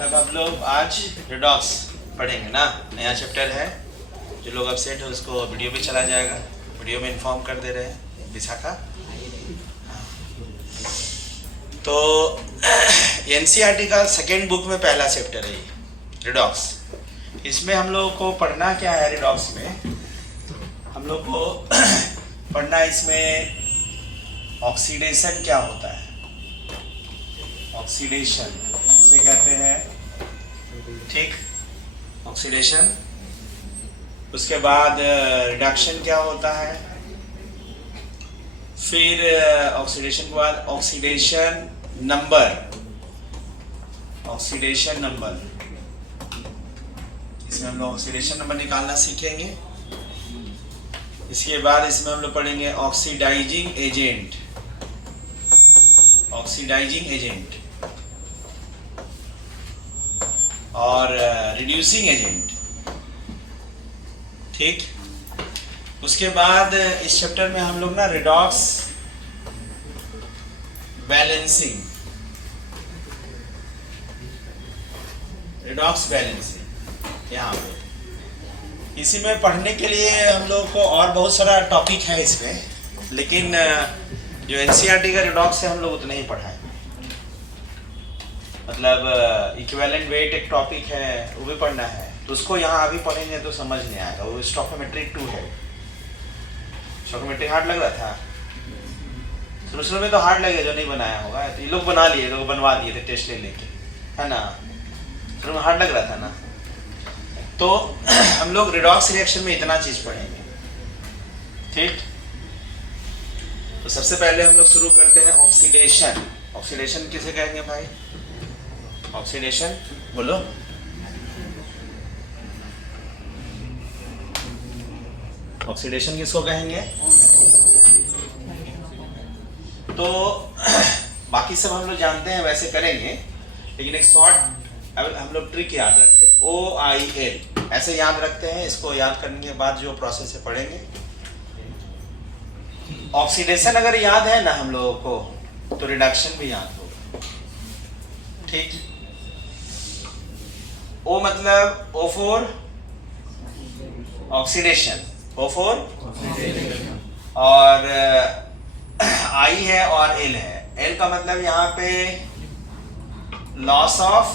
तब आप लोग आज रिडॉक्स पढ़ेंगे ना, नया चैप्टर है। जो लोग अपसेट है उसको वीडियो पे चला जाएगा, वीडियो में इन्फॉर्म कर दे रहे हैं विशाखा। तो एनसीईआरटी का सेकेंड बुक में पहला चैप्टर है ये रिडॉक्स। इसमें हम लोग को पढ़ना क्या है, रिडॉक्स में हम लोग को पढ़ना इसमें ऑक्सीडेशन क्या होता है। ऑक्सीडेशन इसे कहते हैं, ठीक, ऑक्सीडेशन। उसके बाद रिडक्शन क्या होता है, फिर ऑक्सीडेशन के बाद ऑक्सीडेशन नंबर, ऑक्सीडेशन नंबर, इसमें हम लोग ऑक्सीडेशन नंबर निकालना सीखेंगे। इसके बाद इसमें हम लोग पढ़ेंगे ऑक्सीडाइजिंग एजेंट, ऑक्सीडाइजिंग एजेंट और रिड्यूसिंग एजेंट, ठीक। उसके बाद इस चैप्टर में हम लोग ना रिडॉक्स बैलेंसिंग, रिडॉक्स बैलेंसिंग यहाँ पे, इसी में पढ़ने के लिए हम लोग को और बहुत सारा टॉपिक है इसमें, लेकिन जो एनसीईआरटी का रिडॉक्स है हम लोग उतना ही पढ़ाएं। मतलब इक्विवेलेंट वेट एक टॉपिक है, वो भी पढ़ना है, तो उसको यहाँ अभी पढ़ेंगे तो समझ नहीं आएगा। वो स्टोइकोमेट्रिक 2 है। स्टोइकोमेट्रिक हार्ड लग रहा था शुरू में, तो हार्ड लगे जो नहीं बनाया होगा, तो ये लोग बना लिए, लोग बनवा दिए थे टेस्ट ले लेके, है ना। शुरू में हार्ड लग रहा था ना। तो हम लोग रिडॉक्स रिएक्शन में इतना चीज पढ़ेंगे, ठीक। तो सबसे पहले हम लोग शुरू करते हैं ऑक्सीडेशन। ऑक्सीडेशन किसे कहेंगे भाई? ऑक्सीडेशन बोलो। ऑक्सीडेशन किसको कहेंगे? तो बाकी सब हम लोग जानते हैं, वैसे करेंगे, लेकिन एक शॉर्ट हम लोग ट्रिक याद रखते हैं, OIL ऐसे याद रखते हैं। इसको याद करने के बाद जो प्रोसेस है पढ़ेंगे। ऑक्सीडेशन अगर याद है ना हम लोगों को, तो रिडक्शन भी याद होगा, ठीक। O मतलब O for oxidation, O for, और I है और L है। L का मतलब यहाँ पे लॉस ऑफ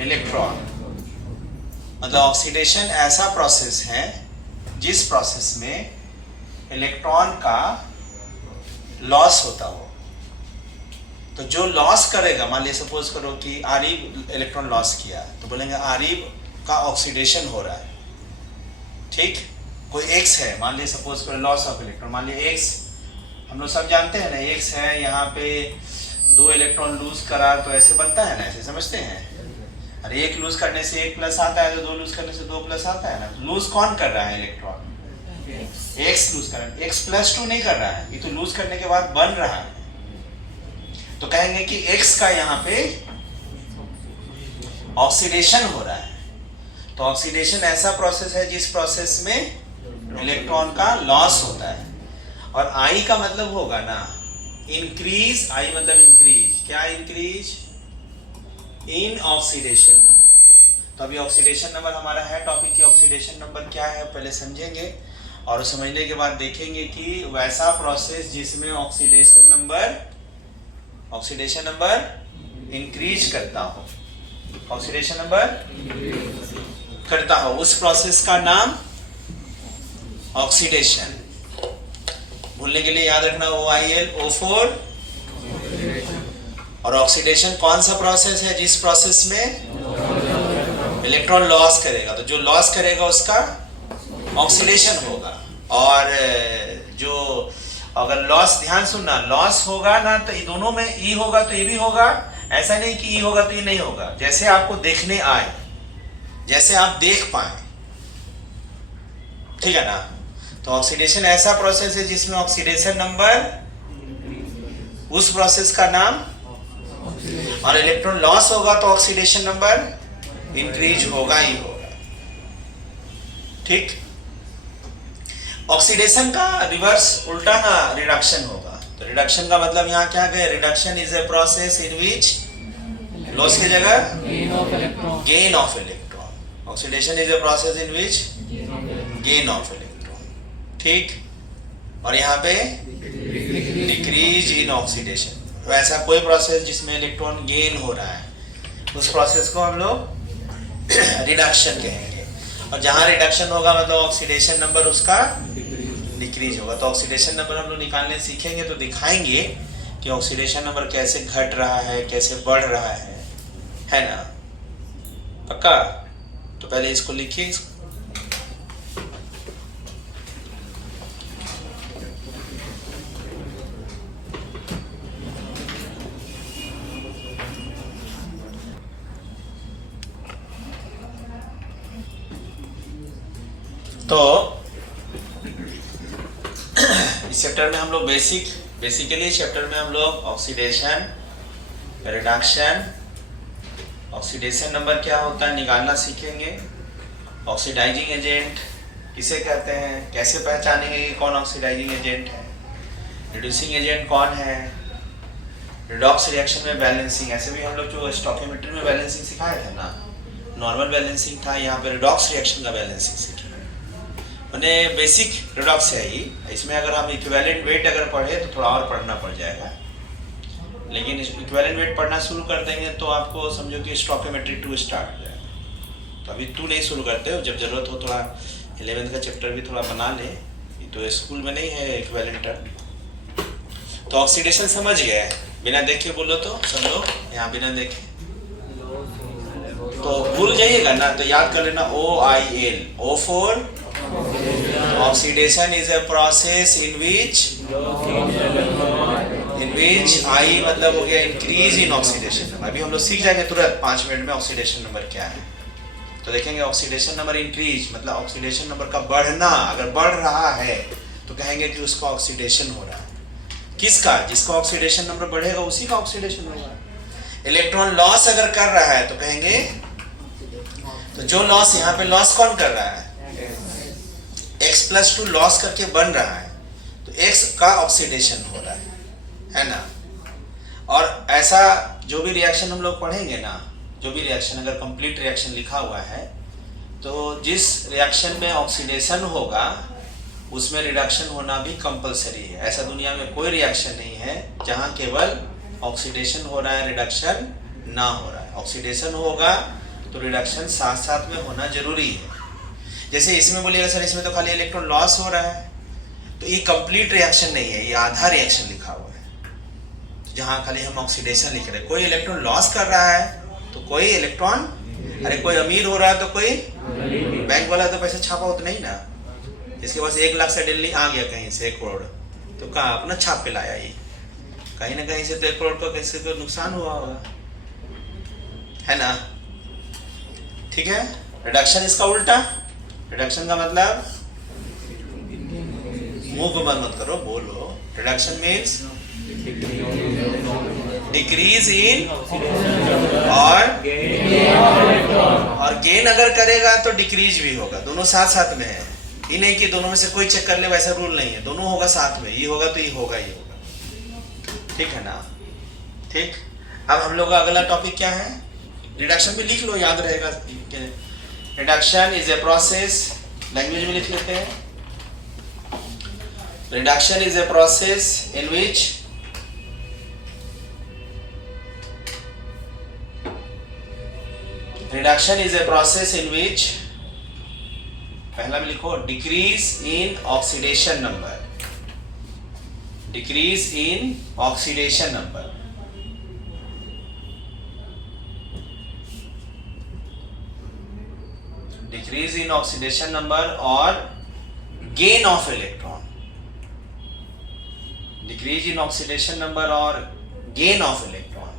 इलेक्ट्रॉन, मतलब ऑक्सीडेशन ऐसा प्रोसेस है जिस प्रोसेस में इलेक्ट्रॉन का लॉस होता हो। तो जो लॉस करेगा, मान लिया सपोज करो कि आरिब इलेक्ट्रॉन लॉस किया, तो बोलेंगे आरिब का ऑक्सीडेशन हो रहा है, ठीक। कोई एक्स है, मान लिया सपोज करो लॉस ऑफ इलेक्ट्रॉन, मान लिया एक्स, हम लोग सब जानते हैं ना एक्स है, यहाँ पे 2 इलेक्ट्रॉन लूज करा तो ऐसे बनता है ना, ऐसे समझते हैं। अरे 1 लूज करने से 1 प्लस आता है, तो 2 लूज करने से 2 प्लस आता है ना। लूज कौन कर रहा है? इलेक्ट्रॉन, एक्स लूज कर रहा है, x प्लस 2 नहीं कर रहा है, ये तो लूज करने के बाद बन रहा है। तो कहेंगे कि x का यहाँ पे ऑक्सीडेशन हो रहा है। तो ऑक्सीडेशन ऐसा प्रोसेस है जिस प्रोसेस में इलेक्ट्रॉन का लॉस होता है। और I का मतलब होगा ना इंक्रीज, I मतलब इंक्रीज, क्या इंक्रीज इन ऑक्सीडेशन नंबर। तो अभी ऑक्सीडेशन नंबर हमारा है टॉपिक की, ऑक्सीडेशन नंबर क्या है पहले समझेंगे, और समझने के बाद देखेंगे कि वैसा प्रोसेस जिसमें ऑक्सीडेशन नंबर इंक्रीज करता हो, ऑक्सीडेशन नंबर करता हो, उस प्रोसेस का नाम ऑक्सीडेशन। भूलने के लिए याद रखना OIL, O फॉर, और ऑक्सीडेशन कौन सा प्रोसेस है जिस प्रोसेस में इलेक्ट्रॉन लॉस करेगा, तो जो लॉस करेगा उसका ऑक्सीडेशन होगा। और जो अगर लॉस, ध्यान सुनना, लॉस होगा ना तो ये दोनों में E होगा तो ये भी होगा, ऐसा नहीं कि E होगा तो ये नहीं होगा। जैसे आपको देखने आए, जैसे आप देख पाए, ठीक है ना। तो ऑक्सीडेशन ऐसा प्रोसेस है जिसमें ऑक्सीडेशन नंबर, उस प्रोसेस का नाम, और इलेक्ट्रॉन लॉस होगा तो ऑक्सीडेशन नंबर इंक्रीज होगा ही होगा, ठीक। ऑक्सीडेशन का रिवर्स उल्टा ना रिडक्शन होगा। तो रिडक्शन का मतलब यहाँ क्या है, reduction is a process in which loss की जगह gain of electron, gain of electron. Oxidation is a process in which gain of electron, ठीक। और यहाँ पे डिक्रीज इन ऑक्सीडेशन। तो ऐसा कोई प्रोसेस जिसमें इलेक्ट्रॉन गेन हो रहा है उस प्रोसेस को हम लोग रिडक्शन कहेंगे। और जहाँ रिडक्शन होगा मतलब ऑक्सीडेशन नंबर उसका डिक्रीज होगा। तो ऑक्सीडेशन नंबर हम लोग निकालने सीखेंगे तो दिखाएंगे कि ऑक्सीडेशन नंबर कैसे घट रहा है, कैसे बढ़ रहा है ना, पक्का। तो पहले इसको लिखिए। तो इस चैप्टर में हम लोग बेसिकली चैप्टर में हम लोग ऑक्सीडेशन, रिडक्शन, ऑक्सीडेशन नंबर क्या होता है निकालना सीखेंगे। ऑक्सीडाइजिंग एजेंट किसे कहते हैं, कैसे पहचानेंगे कि कौन ऑक्सीडाइजिंग एजेंट है, रिड्यूसिंग एजेंट कौन है, रिडॉक्स रिएक्शन में बैलेंसिंग। ऐसे भी हम लोग जो स्टोइकियोमेट्री में बैलेंसिंग सिखाए थे ना, नॉर्मल बैलेंसिंग था, यहाँ पे रिडॉक्स रिएक्शन का बैलेंसिंग सीखे। मैंने बेसिक रिडॉक्स है ही, इसमें अगर हम इक्विवेलेंट वेट अगर पढ़े तो थोड़ा और पढ़ना पड़ जाएगा, लेकिन इक्विवेलेंट वेट पढ़ना शुरू कर देंगे तो आपको समझो कि स्टोइकियोमेट्री 2 स्टार्ट हो जाएगा। तो अभी 2 नहीं शुरू करते हो, जब जरूरत हो थोड़ा 11th का चैप्टर भी थोड़ा बना ले, ये तो स्कूल में नहीं है इक्विवेलेंट। तो ऑक्सीडेशन समझ गए, बिना देखे बोलो तो सब लोग यहाँ बिना देखे तो भूल जाइएगा ना, तो याद कर लेना OIL, O for oxidation is a process in which I मतलब हो गया इंक्रीज इन ऑक्सीडेशन नंबर। अभी हम लोग सीख जाएंगे तुरंत 5 मिनट में ऑक्सीडेशन नंबर क्या है। तो देखेंगे ऑक्सीडेशन नंबर इंक्रीज मतलब ऑक्सीडेशन नंबर का बढ़ना, अगर बढ़ रहा है तो कहेंगे कि उसका ऑक्सीडेशन हो रहा है। किसका? जिसका ऑक्सीडेशन नंबर बढ़ेगा उसी का ऑक्सीडेशन होगा। इलेक्ट्रॉन लॉस अगर कर रहा है तो कहेंगे, तो जो लॉस यहाँ पे लॉस कौन कर रहा है, X+2 लॉस करके बन रहा है, तो X का ऑक्सीडेशन हो रहा है ना। और ऐसा जो भी रिएक्शन हम लोग पढ़ेंगे ना, जो भी रिएक्शन अगर कंप्लीट रिएक्शन लिखा हुआ है तो जिस रिएक्शन में ऑक्सीडेशन होगा उसमें रिडक्शन होना भी कंपलसरी है। ऐसा दुनिया में कोई रिएक्शन नहीं है जहाँ केवल ऑक्सीडेशन हो रहा है रिडक्शन ना हो रहा है। ऑक्सीडेशन होगा तो रिडक्शन साथ साथ में होना जरूरी है। जैसे इसमें बोलिएगा सर इसमें तो खाली इलेक्ट्रॉन लॉस हो रहा है, तो ये कंप्लीट रिएक्शन नहीं है, ये आधा रिएक्शन लिखा हुआ है। जहाँ खाली हम ऑक्सीडेशन लिख रहे हैं, कोई इलेक्ट्रॉन लॉस कर रहा है तो कोई इलेक्ट्रॉन, अरे कोई अमीर हो रहा है तो कोई बैंक वाला तो पैसा छापा हो तो नहीं ना, इसके पास 1 लाख से दिल्ली आ गया कहीं से 1 करोड़, तो कहाँ अपना छाप पे लाया, ये कहीं ना कहीं से तो 1 करोड़ का किसी को नुकसान हुआ होगा, है ना। ठीक है, रिडक्शन इसका उल्टा। रिडक्शन का मतलब, मुंह को बंद मत करो, बोलो। रिडक्शन मीन्स डिक्रीज इन और गेन अगर करेगा तो डिक्रीज भी होगा, दोनों साथ साथ में है। ये नहीं कि दोनों में से कोई चेक कर ले, वैसा रूल नहीं है, दोनों होगा साथ में, ये होगा तो ये होगा, ये होगा, ठीक है ना। ठीक, अब हम लोग का अगला टॉपिक क्या है, रिडक्शन भी लिख लो, याद रहेगा। Reduction is a process, language में लिख लेते हैं। Reduction is a process in which पहला में लिखो decrease in oxidation number, decrease in oxidation number, decrease in oxidation number और gain of electron, decrease in oxidation number और गेन ऑफ इलेक्ट्रॉन।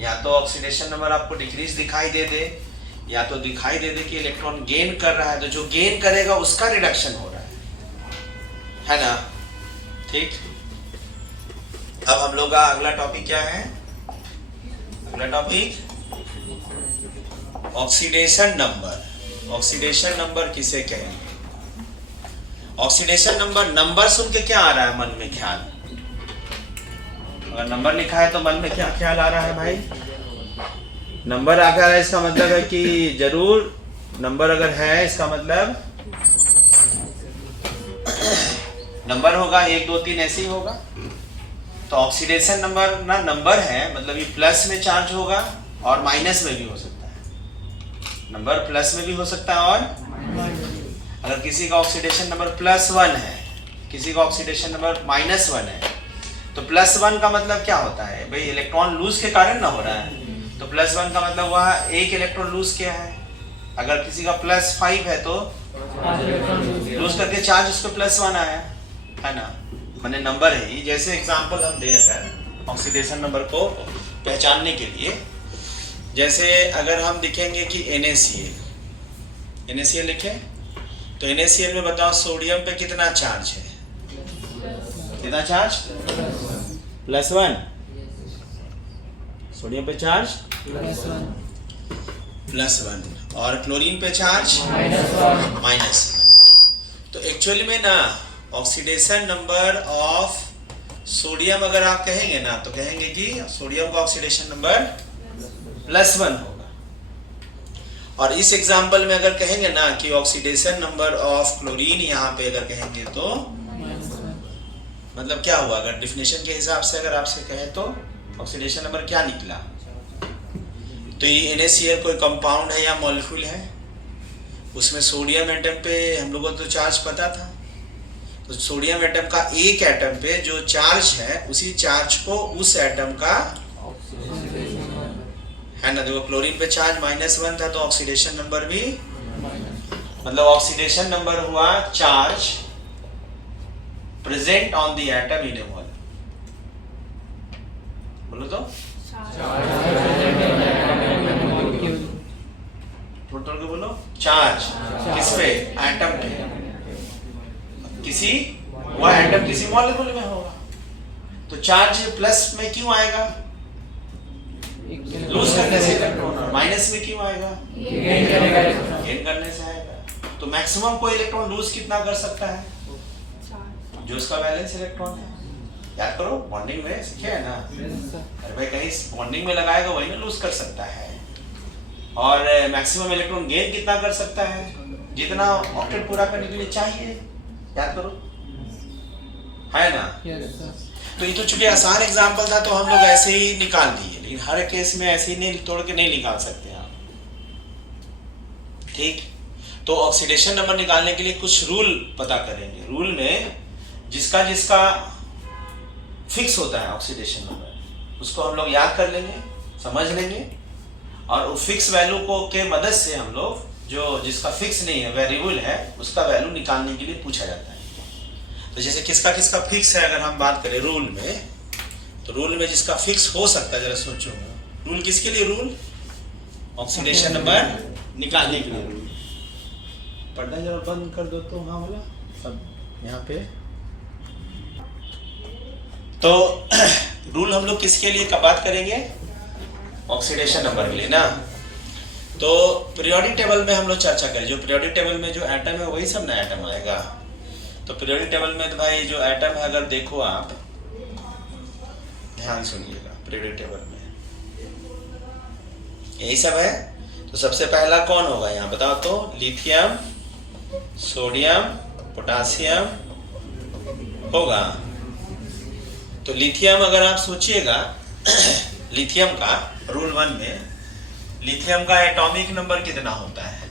या तो ऑक्सीडेशन नंबर आपको डिक्रीज दिखाई दे दे, या तो दिखाई दे दे कि इलेक्ट्रॉन गेन कर रहा है, तो जो गेन करेगा उसका रिडक्शन हो रहा है ना। ठीक, अब हम लोग का अगला टॉपिक क्या है, अगला topic oxidation number. Oxidation number किसे कहेंगे? ऑक्सीडेशन नंबर, नंबर सुन के क्या आ रहा है मन में ख्याल? अगर नंबर लिखा है तो मन में क्या ख्याल आ रहा है भाई? नंबर अगर है इसका मतलब है कि जरूर नंबर अगर है इसका मतलब नंबर होगा 1 2 3 ऐसे ही होगा। तो ऑक्सीडेशन नंबर ना नंबर है मतलब ये प्लस में चार्ज होगा और माइनस में भी हो सकता है। नंबर प्लस में भी हो सकता है और अगर किसी का ऑक्सीडेशन नंबर +1 है, किसी का ऑक्सीडेशन नंबर -1 है, तो +1 का मतलब क्या होता है भाई, इलेक्ट्रॉन लूज के कारण ना हो रहा है। तो +1 का मतलब वह एक इलेक्ट्रॉन लूज किया है। अगर किसी का +5 है तो लूज करके चार्ज उसको +1 आया है ना, माने नंबर है ये। जैसे एग्जांपल हम दे अगर ऑक्सीडेशन नंबर को पहचानने के लिए, जैसे अगर हम लिखेंगे कि NaCl लिखें तो NaCl में बताओ सोडियम पे कितना चार्ज है, कितना चार्ज +1, सोडियम पे चार्ज +1 और क्लोरीन पे चार्ज -1। तो एक्चुअली में ना ऑक्सीडेशन नंबर ऑफ सोडियम अगर आप कहेंगे ना तो कहेंगे कि सोडियम का ऑक्सीडेशन नंबर +1 होगा। और इस एग्जांपल में अगर कहेंगे ना कि ऑक्सीडेशन नंबर ऑफ क्लोरीन यहाँ पे अगर कहेंगे तो मतलब क्या हुआ, अगर डेफिनेशन के हिसाब से अगर आपसे कहे तो ऑक्सीडेशन नंबर क्या निकला। तो ये NaCl कोई कंपाउंड है या मॉलिक्यूल है, उसमें सोडियम एटम पे हम लोगों को तो चार्ज पता था। तो सोडियम एटम का एक एटम पे जो चार्ज है उसी चार्ज को उस एटम का है ना। देखो क्लोरीन पे चार्ज -1 था तो ऑक्सीडेशन नंबर भी मतलब ऑक्सीडेशन नंबर हुआ charge present on the atom in a mole. बोलो तो टोटल के बोलो चार्ज किस पे, एटम पे, किसी वह एटम किसी मॉलिक्यूल में होगा। तो चार्ज प्लस में क्यों आएगा, लूज करने से इलेक्ट्रॉन, और माइनस में क्यों आएगा, गेन करने से आएगा। तो मैक्सिमम कोई इलेक्ट्रॉन लूज कितना कर सकता है, जो उसका बैलेंस इलेक्ट्रॉन है। याद करो बॉन्डिंग में सीखे है ना, अरे भाई कहीं बॉन्डिंग में लगाएगा वही ना लूज कर सकता है। और मैक्सिमम इलेक्ट्रॉन गेन कितना कर सकता है, जितना ऑक्टेट पूरा करने के लिए चाहिए। याद करो है ना। तो ये तो चूंकि आसान एग्जांपल था तो हम लोग ऐसे ही निकाल दिए, लेकिन हर केस में ऐसे ही नहीं तोड़ के नहीं निकाल सकते आप, ठीक। तो ऑक्सीडेशन नंबर निकालने के लिए कुछ रूल पता करेंगे। रूल में जिसका जिसका फिक्स होता है ऑक्सीडेशन नंबर उसको हम लोग याद कर लेंगे, समझ लेंगे, और उस फिक्स वैल्यू को के मदद से हम लोग जो जिसका फिक्स नहीं है वेरिएबल है उसका वैल्यू निकालने के लिए पूछा जाता है। तो जैसे किसका किसका फिक्स है अगर हम बात करें रूल में, तो रूल में जिसका फिक्स हो सकता है, जरा सोचो रूल किसके लिए, रूल ऑक्सीडेशन नंबर निकालने के लिए रूल। पर्दा जरा बंद कर दो तो हाँ बोला सब यहाँ पे। तो रूल हम लोग किसके लिए कब बात करेंगे, ऑक्सीडेशन नंबर के लिए ना। तो पीरियोडिक टेबल में हम लोग चर्चा करें, जो पीरियोडिक टेबल में जो एटम है वही सब ना एटम आएगा। तो पीरियोडिक टेबल में तो भाई जो एटम है अगर देखो आप ध्यान सुनिएगा, पीरियोडिक टेबल में यही सब है। तो सबसे पहला कौन होगा यहाँ बताओ तो, लिथियम, सोडियम, पोटासियम होगा। तो लिथियम अगर आप सोचिएगा लिथियम का रूल 1 में लिथियम का एटॉमिक नंबर कितना होता है,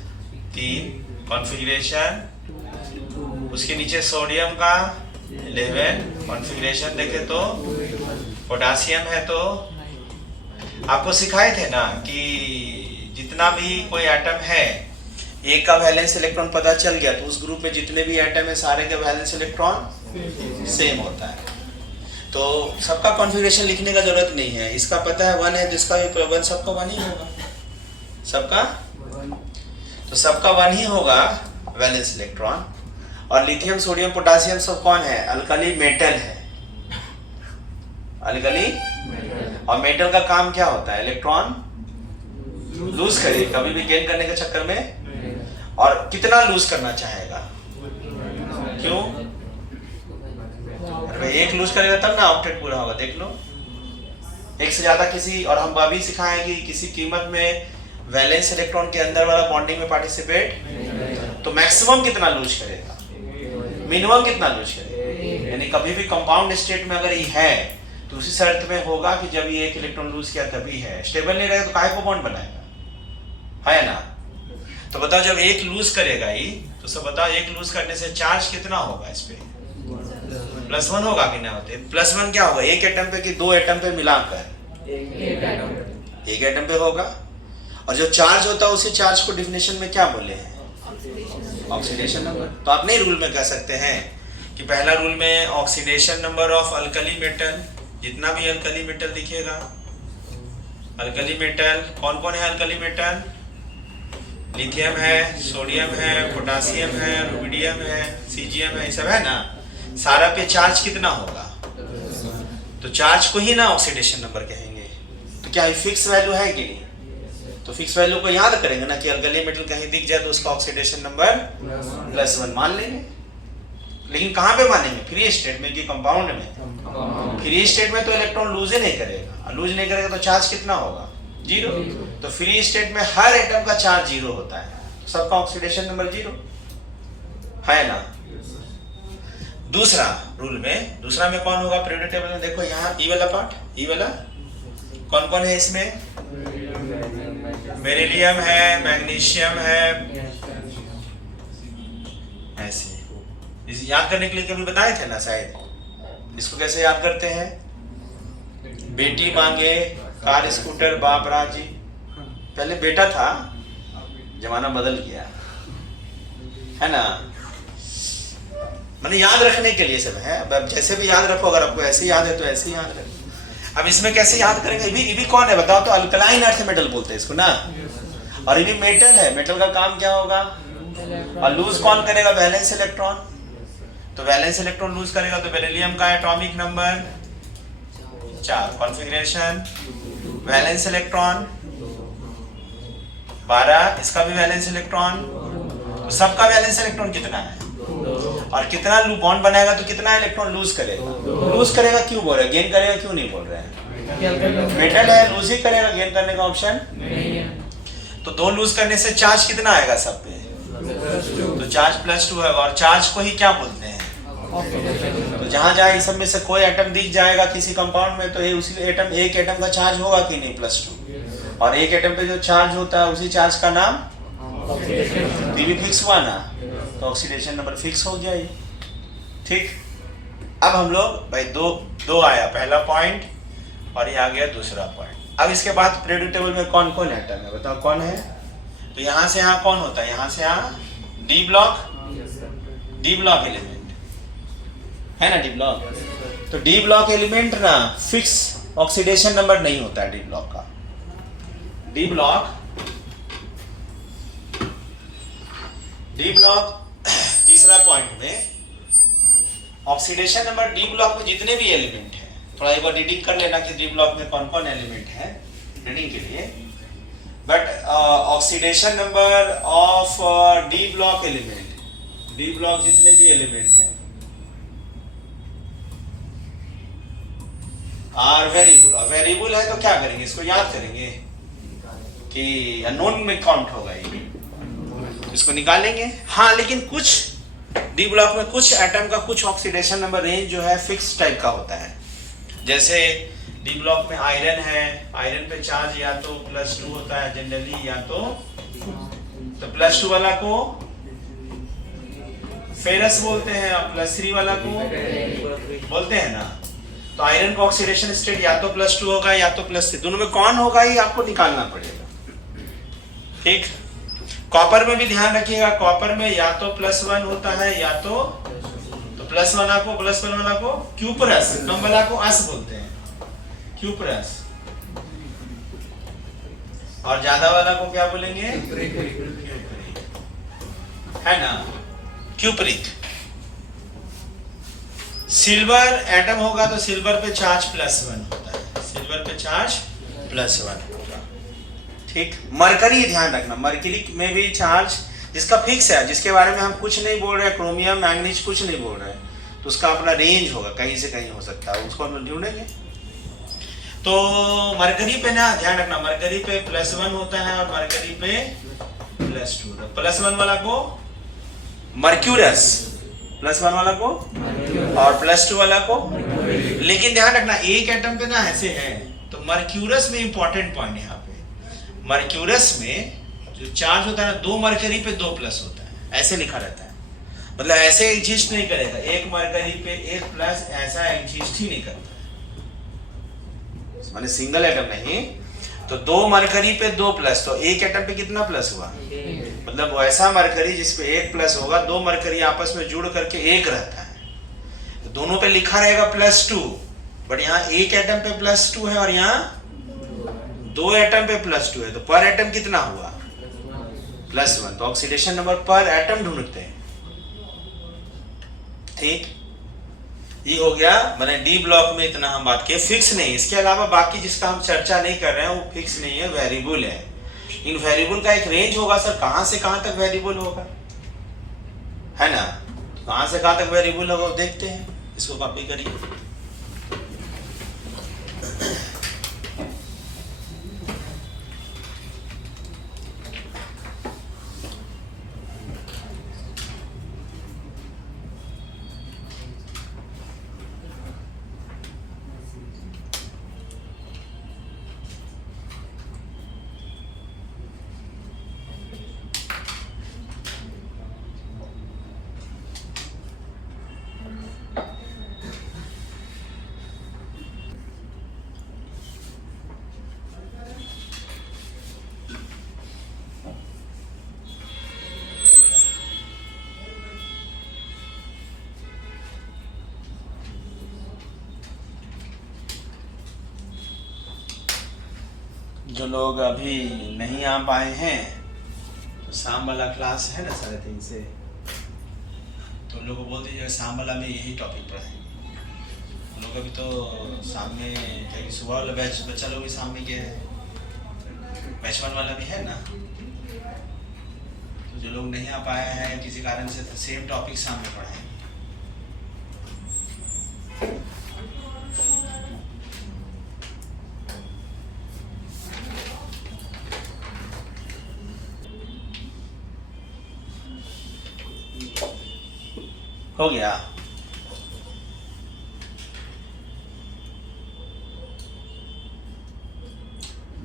3 कॉन्फ़िगरेशन। उसके नीचे सोडियम का 11 कॉन्फ़िगरेशन देखे तो, पोटासियम है तो आपको सिखाए थे ना कि जितना भी कोई एटम है एक का वैलेंस इलेक्ट्रॉन पता चल गया तो उस ग्रुप में जितने भी एटम है सारे के वैलेंस इलेक्ट्रॉन सेम होता है। तो सबका कॉन्फ़िगरेशन लिखने का जरूरत नहीं है, इसका पता है 1 है, जिसका भी 1 सबका 1 ही होगा, सबका तो सबका 1 ही होगा वैलेंस इलेक्ट्रॉन। और लिथियम, सोडियम, पोटासियम सब कौन है, अल्कली मेटल है, अल्कली। और मेटल का काम क्या होता है, इलेक्ट्रॉन लूज करे, कभी भी गेन करने के चक्कर में। और कितना लूज करना चाहेगा, क्यों, अरे एक लूज करेगा तब ना ऑक्टेट पूरा होगा, देख लो एक से ज्यादा किसी, और हम अभी सिखाएं कि किसी कीमत में वैलेंस इलेक्ट्रॉन के अंदर वाला बॉन्डिंग में पार्टिसिपेट, तो मैक्सिमम कितना लूज करेगा, मिनिमम कितना लूज करेगा। यानी कभी भी कंपाउंड स्टेट में अगर ये है तो उसी शर्त में होगा कि जब ये एक इलेक्ट्रॉन लूज किया तभी है। स्टेबल नहीं रहेगा तो काहे को बॉन्ड बनाएगा, है ना। तो बताओ जब एक लूज करेगा ये, तो सब बताओ एक लूज करने से चार्ज कितना होगा इस पे, +1 होगा कि नहीं होते। +1 क्या होगा, एक एटम पे कि 2 एटम पे मिलाकर, एक एटम पे होगा। और जो चार्ज होता है उसी चार्ज को डेफिनेशन में क्या बोले हैं, ऑक्सीडेशन नंबर। तो आप नहीं रूल में कह सकते हैं कि पहला रूल में oxidation number of alkali metal, जितना भी अल्कली मेटल दिखेगा, अल्कली मेटल कौन कौन है, अल्कली मेटल लिथियम है, सोडियम है, पोटासियम है, रुबिडियम है, सीजियम है, ये सब है ना, सारा पे चार्ज कितना होगा, तो चार्ज को ही ना ऑक्सीडेशन नंबर कहेंगे। तो क्या ये फिक्स वैल्यू है कि नहीं, तो फिक्स वैल्यू को याद करेंगे ना कि अल्कली मेटल कहीं दिख जाए तो उसका ऑक्सीडेशन नंबर +1 मान लेंगे। लेकिन कहाँ पे मानेंगे, फ्री स्टेट में कि कंपाउंड में। फ्री स्टेट में तो इलेक्ट्रॉन लूज ही नहीं करेगा, लूज नहीं करेगा तो चार्ज कितना होगा, 0। तो फ्री स्टेट में हर एटम का चार्ज 0 होता है, तो सबका ऑक्सीडेशन नंबर 0 है ना। दूसरा रूल में, दूसरा में कौन होगा पीरियोडिक टेबल में, देखो यहाँ ई वाला पार्ट, ई वाला कौन कौन है इसमें, बेरिलियम है, मैग्नीशियम है, ऐसे। इसे याद करने के लिए कभी बताए थे ना शायद, इसको कैसे याद करते हैं, बेटी मांगे कार स्कूटर बाप राजी। पहले बेटा था, जमाना बदल गया, है ना। मैंने याद रखने के लिए सब है, अब जैसे भी याद रखो, अगर आपको ऐसे याद है तो ऐसे याद रखो। अब इसमें कैसे याद करेंगे, ये भी कौन है बताओ तो, अल्कलाइन अर्थ मेटल बोलते हैं इसको ना, और ये भी मेटल है। मेटल का काम क्या होगा, और लूज कौन करेगा, वैलेंस इलेक्ट्रॉन। तो वैलेंस इलेक्ट्रॉन लूज करेगा तो बेरिलियम का atomic number 4, configuration valence electron 12, इसका भी वैलेंस इलेक्ट्रॉन, तो सबका वैलेंस इलेक्ट्रॉन कितना है, और कितना बॉन्ड बनाएगा तो कितना इलेक्ट्रॉन लूज करेगा, लूज करेगा क्यों बोल रहे हैं, गेन करेगा क्यों नहीं बोल रहे हैं, मेटल है लूज ही करेगा, गेन करने का ऑप्शन नहीं है। तो 2 लूज करने से चार्ज कितना आएगा सब पे, तो चार्ज +2 है, और चार्ज को ही क्या बोलते हैं, तो जहां जहां इस सब में से कोई एटम दिख जाएगा किसी कंपाउंड में, तो ये उसी एटम, एक एटम का चार्ज होगा कि नहीं, +2, और एक एटम पे जो चार्ज होता है उसी चार्ज का नाम भी फिक्स हुआ ना, तो ऑक्सीडेशन नंबर फिक्स हो गया ये, ठीक। अब हम लोग भाई दो आया पहला पॉइंट, और ये आ गया दूसरा पॉइंट। अब इसके बाद पीरियोडिक टेबल में कौन कौन एटम है बताओ, कौन है, तो यहाँ से यहाँ कौन होता है, यहाँ से यहाँ डी ब्लॉक एलिमेंट है ना, डी ब्लॉक। तो डी ब्लॉक एलिमेंट ना फिक्स ऑक्सीडेशन नंबर नहीं होता है डी ब्लॉक का। डी ब्लॉक तीसरा पॉइंट में ऑक्सीडेशन नंबर डी ब्लॉक में जितने भी एलिमेंट हैं, थोड़ा एक बार रीडिंग कर लेना कि डी ब्लॉक में कौन कौन एलिमेंट है रीडिंग के लिए। But oxidation number of D block element, D block जितने भी एलिमेंट हैं आर वेरिएबल। और वेरिएबल है तो क्या करेंगे, इसको याद करेंगे कि अननोन में काउंट होगा ये, इसको निकालेंगे। हाँ लेकिन कुछ डी ब्लॉक में कुछ एटम का कुछ ऑक्सीडेशन नंबर रेंज जो है फिक्स टाइप का होता है। जैसे डी ब्लॉक में आयरन है, आयरन पे चार्ज या तो +2 होता है जनरली, या तो +2 वाला को फेरस बोलते हैं और +3 वाला को बोलते हैं ना। तो आयरन का ऑक्सीडेशन स्टेट या तो +2 होगा या तो +3, दोनों में कौन होगा ये आपको निकालना पड़ेगा, ठीक। कॉपर में भी ध्यान रखिएगा, कॉपर में या तो +1 होता है या तो +1 वाला को क्यूपरस, कम वाला को अस बोलते हैं क्यूपरस, और ज्यादा वाला को क्या बोलेंगे, है ना, क्यूपरिक। सिल्वर एटम होगा तो सिल्वर पे चार्ज +1 होता है, सिल्वर पे चार्ज +1 होगा, ठीक। मरकरी ध्यान रखना, मरकरी में भी चार्ज जिसका फिक्स है, जिसके बारे में हम कुछ नहीं बोल रहे, क्रोमियम मैंगनीज कुछ नहीं बोल रहे, तो उसका अपना रेंज होगा, कहीं से कहीं हो सकता है, उसको हम ढूंढेंगे। तो मरकरी पे ना ध्यान रखना, मरकरी पे +1 होता है और मरकरी पे +2 होता है। +1 वाला को मर्क्यूरस, +1 वाला को और +2 वाला को। लेकिन ध्यान रखना एक एटम पे ना ऐसे है, तो मर्क्यूरस में इंपॉर्टेंट पॉइंट यहाँ पे, मर्क्यूरस में जो चार्ज होता है ना 2 मरकरी पे 2 प्लस होता है, ऐसे लिखा रहता है। मतलब ऐसे एग्जिस्ट नहीं करेगा, एक मरकरी पे एक प्लस ऐसा एग्जिस्ट ही नहीं करता है, माने सिंगल एटम नहीं। तो 2 मरकरी पे 2 प्लस, तो एक एटम पे कितना प्लस हुआ? मतलब वैसा मरकरी जिसपे एक प्लस होगा, 2 मरकरी आपस में जुड़ करके एक रहता है, तो दोनों पे लिखा रहेगा +2, बट यहाँ एक एटम पे +2 है और यहाँ 2 एटम पे +2 है, तो पर एटम कितना हुआ? +1। तो ऑक्सीडेशन नंबर पर एटम ढूंढते हैं, ठीक। ये हो गया, मैंने डी ब्लॉक में इतना हम बात किए, फिक्स नहीं। इसके अलावा बाकी जिसका हम चर्चा नहीं कर रहे हैं वो फिक्स नहीं है, वेरिएबल है। इन वेरिएबल का एक रेंज होगा सर, कहां से कहां तक वेरिएबल होगा, है ना? कहां से कहां तक वेरिएबल होगा देखते हैं, इसको कॉपी करिए। जो लोग अभी नहीं आ पाए हैं, तो शाम वाला क्लास है ना 3:30 से, तो उन लोगों को बोल दीजिए शाम वाला में यही टॉपिक पढ़ाएंगे। उन लोग अभी तो शाम में, क्या सुबह वाला बैच बच्चा लोग भी शाम में गए हैं, बैच 1 वाला भी है ना, तो जो लोग नहीं आ पाए हैं किसी कारण से, तो सेम टॉपिक शाम में पढ़ाएंगे। हो गया।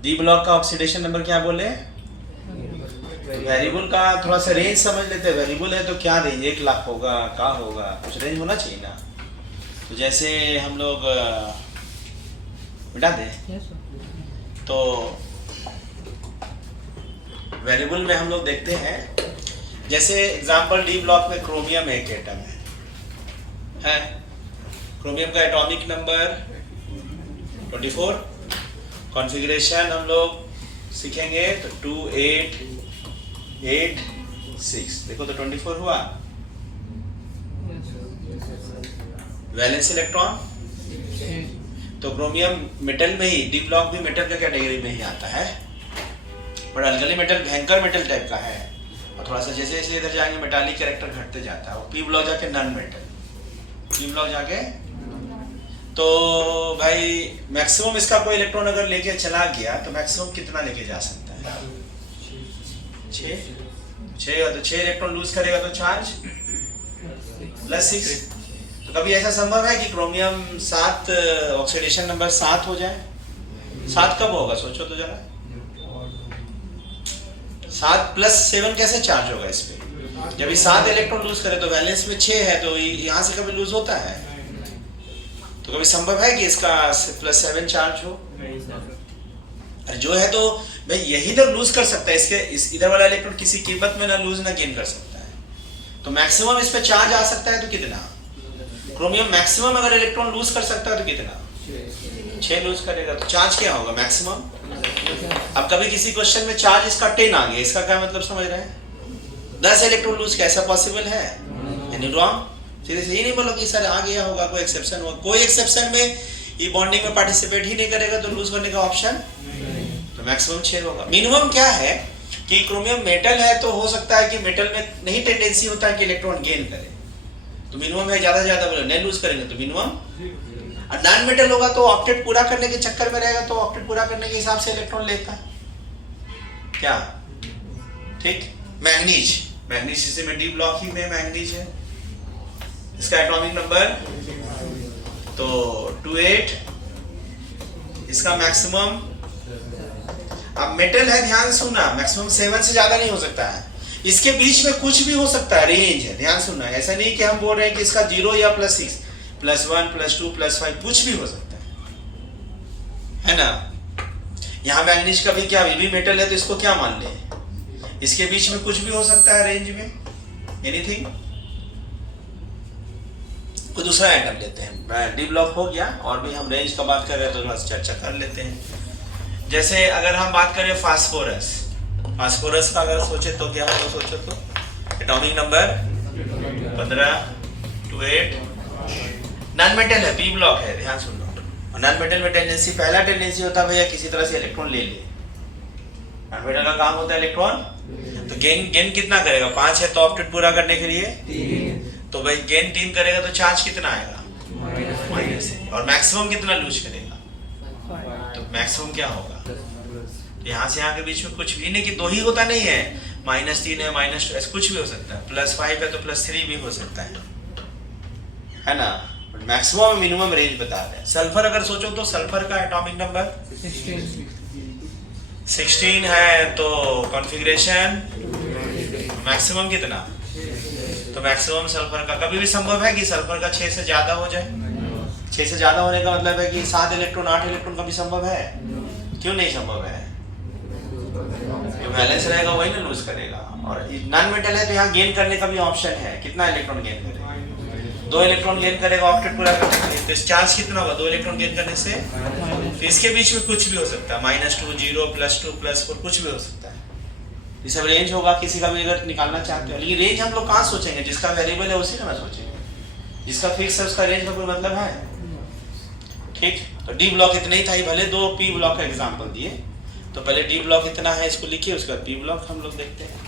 डी ब्लॉक का ऑक्सीडेशन नंबर क्या बोले? वेरिएबल का थोड़ा सा रेंज समझ लेते हैं। वेरिएबल है तो क्या रेंज, 1 लाख होगा, क्या होगा, कुछ रेंज होना चाहिए ना। तो जैसे हम लोग मिटा दें, तो वेरिएबल में हम लोग देखते हैं, जैसे एग्जांपल डी ब्लॉक में क्रोमियम एक एटम है। क्रोमियम का एटॉमिक नंबर 24, कॉन्फ़िगरेशन हम लोग सीखेंगे तो 2 8 8 6, देखो तो 24 हुआ। वैलेंस इलेक्ट्रॉन, तो क्रोमियम मेटल में ही, डी ब्लॉक भी मेटल के कैटेगरी में ही आता है, बट अल्कली मेटल भयंकर मेटल टाइप का है, और थोड़ा सा जैसे जैसे इधर जाएंगे मेटालिक कैरेक्टर घटते जाता है। पी ब्लॉक जाके नॉन मेटल, पी ब्लॉक जाके, तो भाई मैक्सिमम इसका कोई इलेक्ट्रॉन अगर लेके चला गया तो मैक्सिमम कितना लेके जा सकता है? 6, तो 6 इलेक्ट्रॉन लूज करेगा तो चार्ज +6। तो कभी ऐसा संभव है कि क्रोमियम 7 ऑक्सीडेशन नंबर 7 हो जाए? 7 कब होगा सोचो तो जरा, 7 + 7 कैसे चार्ज होगा इस पे? जब ये 7 इलेक्ट्रॉन लूज करे तो वैलेंस में 6 है, तो यहाँ से कभी लूज होता है? तो कभी संभव है कि इसका +7 चार्ज हो? अरे जो है तो भाई यही तो लूज कर सकता है, इसके इधर वाला इलेक्ट्रॉन किसी कीमत में ना लूज ना गेन कर सकता है। तो मैक्सिमम इस पे चार्ज आ सकता है तो कितना? क्रोमियम मैक्सिमम अगर इलेक्ट्रॉन लूज कर सकता है तो कितना? 6 लूज करेगा, तो चार्ज क्या होगा मैक्सिमम? अब कभी किसी क्वेश्चन में चार्ज इसका 10 आ गया, इसका क्या मतलब समझ रहे हैं? 10 इलेक्ट्रॉन लूज, कैसा पॉसिबल है? यानी रॉन्ग। सीरियसली नहीं बोलो कि सर आ गया होगा, कोई एक्सेप्शन होगा। कोई एक्सेप्शन में ये बॉन्डिंग में पार्टिसिपेट ही नहीं करेगा तो लूज करने का ऑप्शन, तो मैक्सिमम 6 होगा। मिनिमम क्या है कि क्रोमियम मेटल है, तो हो सकता है कि मेटल में नहीं टेंडेंसी होता है कि इलेक्ट्रॉन गेन करे, तो मिनिमम है ज्यादा से ज्यादा बोले नहीं लूज करेंगे तो मिनिमम और नॉन मेटल होगा तो ऑक्टेट पूरा करने के चक्कर में रहेगा, तो ऑक्टेट पूरा करने के हिसाब से इलेक्ट्रॉन लेता है क्या, ठीक। मैग्नीज, मैग्नीज इसी में डी ब्लॉक ही में मैग्नीज है, इसका एटॉमिक नंबर तो 28, इसका मैक्सिमम, अब मेटल है ध्यान सुनना, मैक्सिमम 7 से ज्यादा नहीं हो सकता है, इसके बीच में कुछ भी हो सकता है, रेंज है, ध्यान सुनना। ऐसा नहीं कि हम बोल रहे हैं कि इसका 0 या +6 +1 +2 +5 कुछ भी हो सकता है ना। यहाँ मैग्नीज का भी क्या, ये भी मेटल है तो इसको क्या मान ले, इसके बीच में कुछ भी हो सकता है रेंज में, एनीथिंग। कोई दूसरा आइटम लेते हैं, डी ब्लॉक हो गया, और भी हम रेंज का बात कर रहे हैं तो थोड़ा चर्चा कर लेते हैं। जैसे अगर हम बात करें फास्फोरस, फास्फोरस का अगर सोचे तो क्या होगा, सोचो तो एटॉमिक नंबर 15, 28, नॉन मेटल है, पी ब्लॉक है, ध्यान सुन लो। और नॉन मेटल में टेंडेंसी, पहला टेंडेंसी होता है भैया किसी तरह से इलेक्ट्रॉन ले ले, नॉन मेटल का काम होता है इलेक्ट्रॉन, तो गेन कितना करेगा, 5 है तो ऑक्टेट पूरा करने के लिए 3, तो भाई गेन 3 करेगा तो चार्ज कितना आएगा, माइनस है, और मैक्सिमम कितना लूज करेगा, तो मैक्सिमम क्या होगा, तो यहाँ से यहाँ के बीच में कुछ भी नहीं, कि 2 ही होता नहीं है, -3 है, -2 ऐसा कुछ भी हो सकता है, +5 है तो +3 भी हो सकता है ना। मैक्सिमम मिनिमम रेंज बता रहे हैं। सल्फर अगर सोचो तो सल्फर का एटॉमिक नंबर 16 है, तो कॉन्फ़िगरेशन मैक्सिमम कितना, तो मैक्सिमम सल्फर का कभी भी संभव है कि सल्फर का 6 से ज्यादा हो जाए, 6 से ज्यादा होने का मतलब है कि 7 इलेक्ट्रॉन 8 इलेक्ट्रॉन कभी संभव है, क्यों नहीं संभव है, जो बैलेंस रहेगा वही ना लूज करेगा। और नॉन मेटल है तो यहाँ गेन करने का भी ऑप्शन है, कितना इलेक्ट्रॉन गेन करेगा, 2 इलेक्ट्रॉन गेन करेगा ऑक्टेट पूरा करने के लिए, तो चार्ज कितना होगा 2 इलेक्ट्रॉन गेन करने से, तो इसके बीच में कुछ भी हो सकता है, -2, 0, +2, +4 कुछ भी हो सकता है, ये सब रेंज होगा किसी का भी अगर निकालना चाहते हो। लेकिन रेंज हम लोग कहाँ सोचेंगे, जिसका वेरिएबल है उसी का ना सोचेंगे, जिसका फिक्स है उसका रेंज का कोई मतलब है, ठीक। तो डी ब्लॉक इतना ही था, भले 2 पी ब्लॉक का एग्जाम्पल दिए, तो पहले डी ब्लॉक इतना है इसको लिखिए, उसके बाद पी ब्लॉक हम लोग देखते हैं।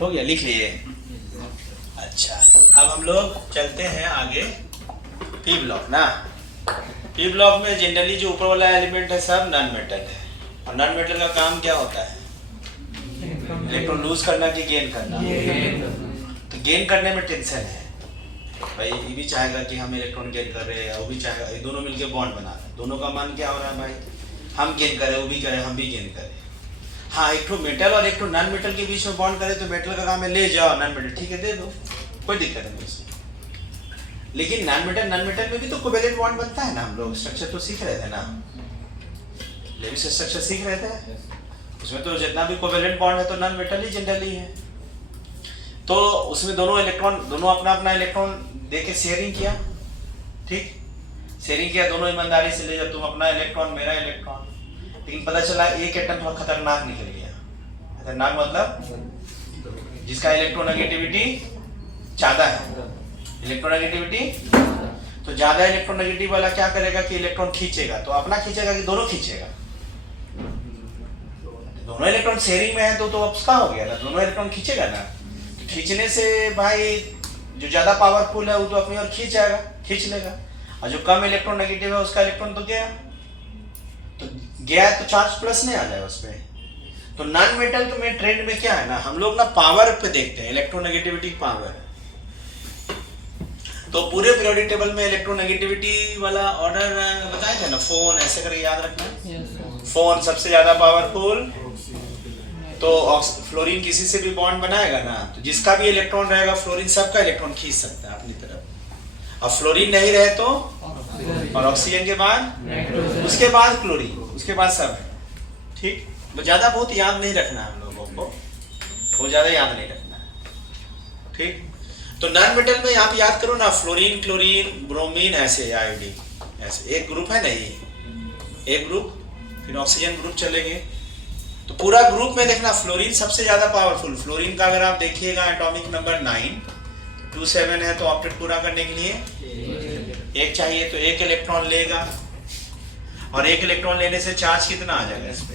हो गया, लिख लिए। अच्छा, अब हम लोग चलते हैं आगे, पी ब्लॉक ना। पी ब्लॉक में जनरली जो ऊपर वाला एलिमेंट है सब नॉन मेटल है, और नॉन मेटल का काम क्या होता है, इलेक्ट्रॉन लूज करना कि गेन करना, तो गेन करने में टेंशन है भाई, ये भी चाहेगा कि हम इलेक्ट्रॉन गेन कर रहे हैं, वो भी चाहेगा, ये दोनों मिलके बॉन्ड बना रहे हैं, दोनों का मन क्या हो रहा है भाई, हम गेन करें वो भी करें हम भी गेन करें। हाँ, एक तो मेटल और एक तो नॉन मेटल के बीच में बॉन्ड करे तो मेटल का काम है ले जाओ, नॉन मेटल ठीक है दे दो, कोई दिक्कत नहीं उसमें। लेकिन नॉन मेटल में भी तो कोवेलेंट बॉन्ड बनता है ना, हम लोग स्ट्रक्चर तो सीख रहे थे ना, लेविस स्ट्रक्चर सीख रहे थे, उसमें तो जितना भी कोवेलेंट बॉन्ड है तो नॉन मेटल ही जनरली है, तो उसमें दोनों अपना अपना इलेक्ट्रॉन दे के शेयरिंग किया, ठीक, शेयरिंग किया, दोनों ईमानदारी से ले जाओ, तुम अपना इलेक्ट्रॉन मेरा इलेक्ट्रॉन, लेकिन पता चला एक एटम थोड़ा खतरनाक निकल गया। खतरनाक मतलब जिसका इलेक्ट्रोनेगेटिविटी ज्यादा है, इलेक्ट्रोनेगेटिविटी तो ज्यादा इलेक्ट्रोनेगेटिव वाला क्या करेगा कि इलेक्ट्रॉन खींचेगा, तो अपना खींचेगा कि दोनों खींचेगा, दोनों इलेक्ट्रॉन शेयरिंग में है तो उसका हो गया ना, दोनों इलेक्ट्रॉन खींचेगा ना, तो खींचने से भाई जो ज्यादा पावरफुल है वो तो अपनी ओर खींच लेगा, और जो कम इलेक्ट्रोनेगेटिव है उसका इलेक्ट्रॉन तो गया तो चार्ज प्लस नहीं आ जाएगा उसमें। तो नॉन मेटल तो में ट्रेंड में क्या है ना, हम लोग ना पावर पे देखते हैं, इलेक्ट्रोनेगेटिविटी पावर, तो पूरे पीरियोडिक टेबल में इलेक्ट्रोनेगेटिविटी वाला ऑर्डर बताया था ना, फोन ऐसे करके याद रखना, फोन सबसे ज्यादा पावरफुल, तो फ्लोरीन किसी से भी बॉन्ड बनाएगा ना, तो जिसका भी इलेक्ट्रॉन रहेगा फ्लोरीन सबका इलेक्ट्रॉन खींच सकता है अपनी तरफ, और फ्लोरीन नहीं रहे तो, और ऑक्सीजन के बाद उसके बाद क्लोरीन, उसके बाद सब है, ठीक। तो ज्यादा बहुत याद नहीं रखना है हम लोगों को, बहुत ज्यादा याद नहीं रखना है, ठीक। तो नॉन मेटल में आप याद करो ना, फ्लोरीन, क्लोरीन, ब्रोमीन, ऐसे आयोडीन, ऐसे एक ग्रुप है ना, ये एक ग्रुप, फिर ऑक्सीजन ग्रुप चलेंगे, तो पूरा ग्रुप में देखना फ्लोरीन सबसे ज्यादा पावरफुल, फ्लोरीन का अगर आप देखिएगा एटॉमिक नंबर 9, 27 है तो ऑक्टेट पूरा करने के लिए एक चाहिए, तो एक इलेक्ट्रॉन लेगा, और एक इलेक्ट्रॉन लेने से चार्ज कितना आ जाएगा इस पे?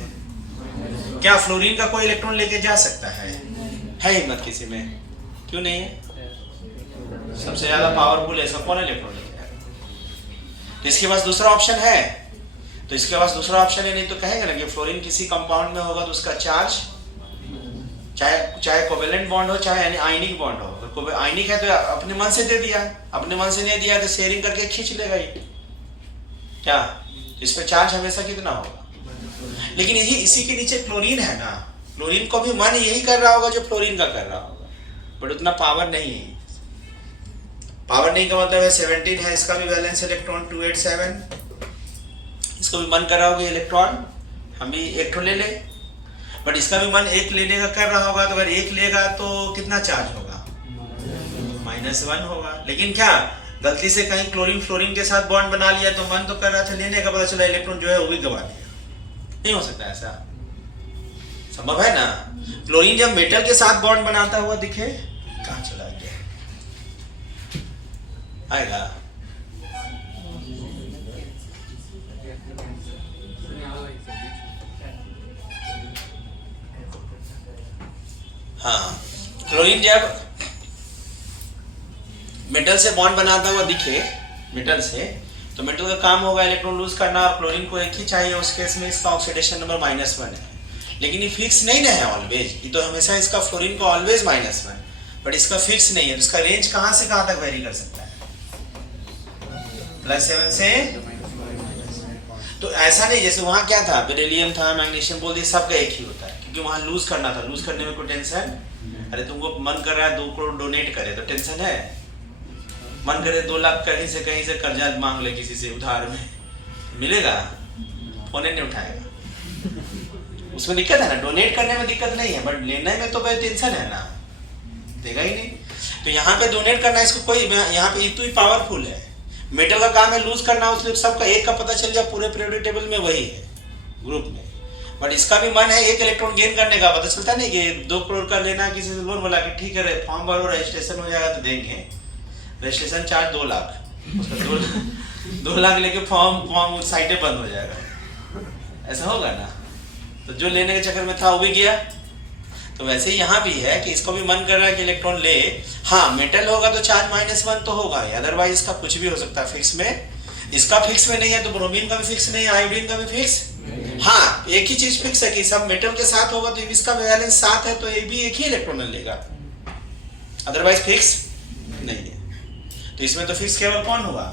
क्या फ्लोरीन का कोई इलेक्ट्रॉन लेके जा सकता है हिम्मत किसी में? क्यों नहीं है? सबसे ज्यादा पावरफुल है, सब कौन इलेक्ट्रॉन लेके जाएगा? तो इसके पास दूसरा ऑप्शन है, तो इसके पास दूसरा ऑप्शन है, नहीं तो कहेंगे ना कि फ्लोरीन किसी कंपाउंड में होगा तो उसका चार्ज चाहे कोवेलेंट बॉन्ड हो चाहे आयनिक बॉन्ड हो, तो आयनिक है तो अपने मन से दे दिया, अपने मन से नहीं दिया तो शेयरिंग करके खींच लेगा ही क्या? इस पे चार्ज हमेशा कितना होगा? लेकिन यही इसी के नीचे क्लोरीन है ना, क्लोरीन को भी मन यही कर रहा होगा जो फ्लोरीन का कर रहा होगा, बट उतना पावर नहीं है। पावर नहीं का मतलब है 17 है, इसका भी वैलेंस इलेक्ट्रॉन 287, इसको भी मन कर रहा होगा इलेक्ट्रॉन हम भी एक तो ले ले, बट इसका भी मन एक लेने का कर रहा होगा, तो अगर एक लेगा तो कितना चार्ज होगा? -1 होगा। लेकिन क्या गलती से कहीं क्लोरीन फ्लोरीन के साथ बॉन्ड बना लिया तो मन तो कर रहा था लेने का, पता चला इलेक्ट्रॉन जो है वो भी गवा दिया। नहीं हो सकता ऐसा, संभव है ना? क्लोरीन जब मेटल के साथ बॉन्ड बनाता हुआ दिखे, कहां चला गया? आएगा हाँ, क्लोरीन जब मेटल से बॉन्ड बनाता हुआ दिखे मेटल से, तो मेटल का काम होगा इलेक्ट्रॉन लूज करना, और क्लोरीन को एक ही चाहिए, उस केस में इसका ऑक्सीडेशन नंबर -1 है। लेकिन ये फिक्स नहीं ना है ऑलवेज, ये तो हमेशा इसका फ्लोरीन को ऑलवेज -1, बट इसका फिक्स नहीं है, तो इसका रेंज कहां से कहां तक वेरी कर सकता है? +7 से, तो ऐसा नहीं जैसे वहां क्या था, बेरिलियम था, मैग्नीशियम, बोल दिया सबका एक ही होता है, क्योंकि वहां लूज करना था, लूज करने में कोई टेंशन? अरे तुमको मन कर रहा है 2 करोड़ डोनेट करे तो टेंशन है? मन करे 2 लाख कहीं से कर्जा मांग ले किसी से उधार में, मिलेगा? फोन नहीं उठाएगा, उसमें दिक्कत है ना, डोनेट करने में दिक्कत नहीं है, बट लेने में तो भाई टेंशन है ना, देगा ही नहीं। तो यहाँ पे डोनेट करना इसको कोई, यहाँ पे इतनी पावरफुल है, मेटल का काम है लूज करना, उसलिए सबका एक का पता चल जाए पूरे पीरियोडिक टेबल में वही है ग्रुप में, बट इसका भी मन है एक इलेक्ट्रॉन गेन करने का, पता चलता नहीं कि 2 करोड़ का लेना किसी से लोन, बोला कि ठीक है फॉर्म भरो रजिस्ट्रेशन हो जाएगा तो देंगे, रजिस्ट्रेशन चार्ज 2 लाख, उसका 2 लाख लेके फॉर्म साइटें बंद हो जाएगा, ऐसा होगा ना? तो जो लेने के चक्कर में था वो भी गया। तो वैसे ही यहाँ भी है कि इसको भी मन कर रहा है कि इलेक्ट्रॉन ले, हाँ मेटल होगा तो चार्ज -1 तो होगा ही, अदरवाइज इसका कुछ भी हो सकता है फिक्स में, इसका फिक्स में नहीं है तो ब्रोमीन का भी फिक्स नहीं है, आयोडीन का भी फिक्स, हाँ एक ही चीज फिक्स है कि सब मेटल के साथ होगा, तो इसका वैलेंस 7 है तो ये भी एक ही इलेक्ट्रॉन लेगा, अदरवाइज फिक्स नहीं है। तो इसमें तो फिक्स केवल कौन हुआ?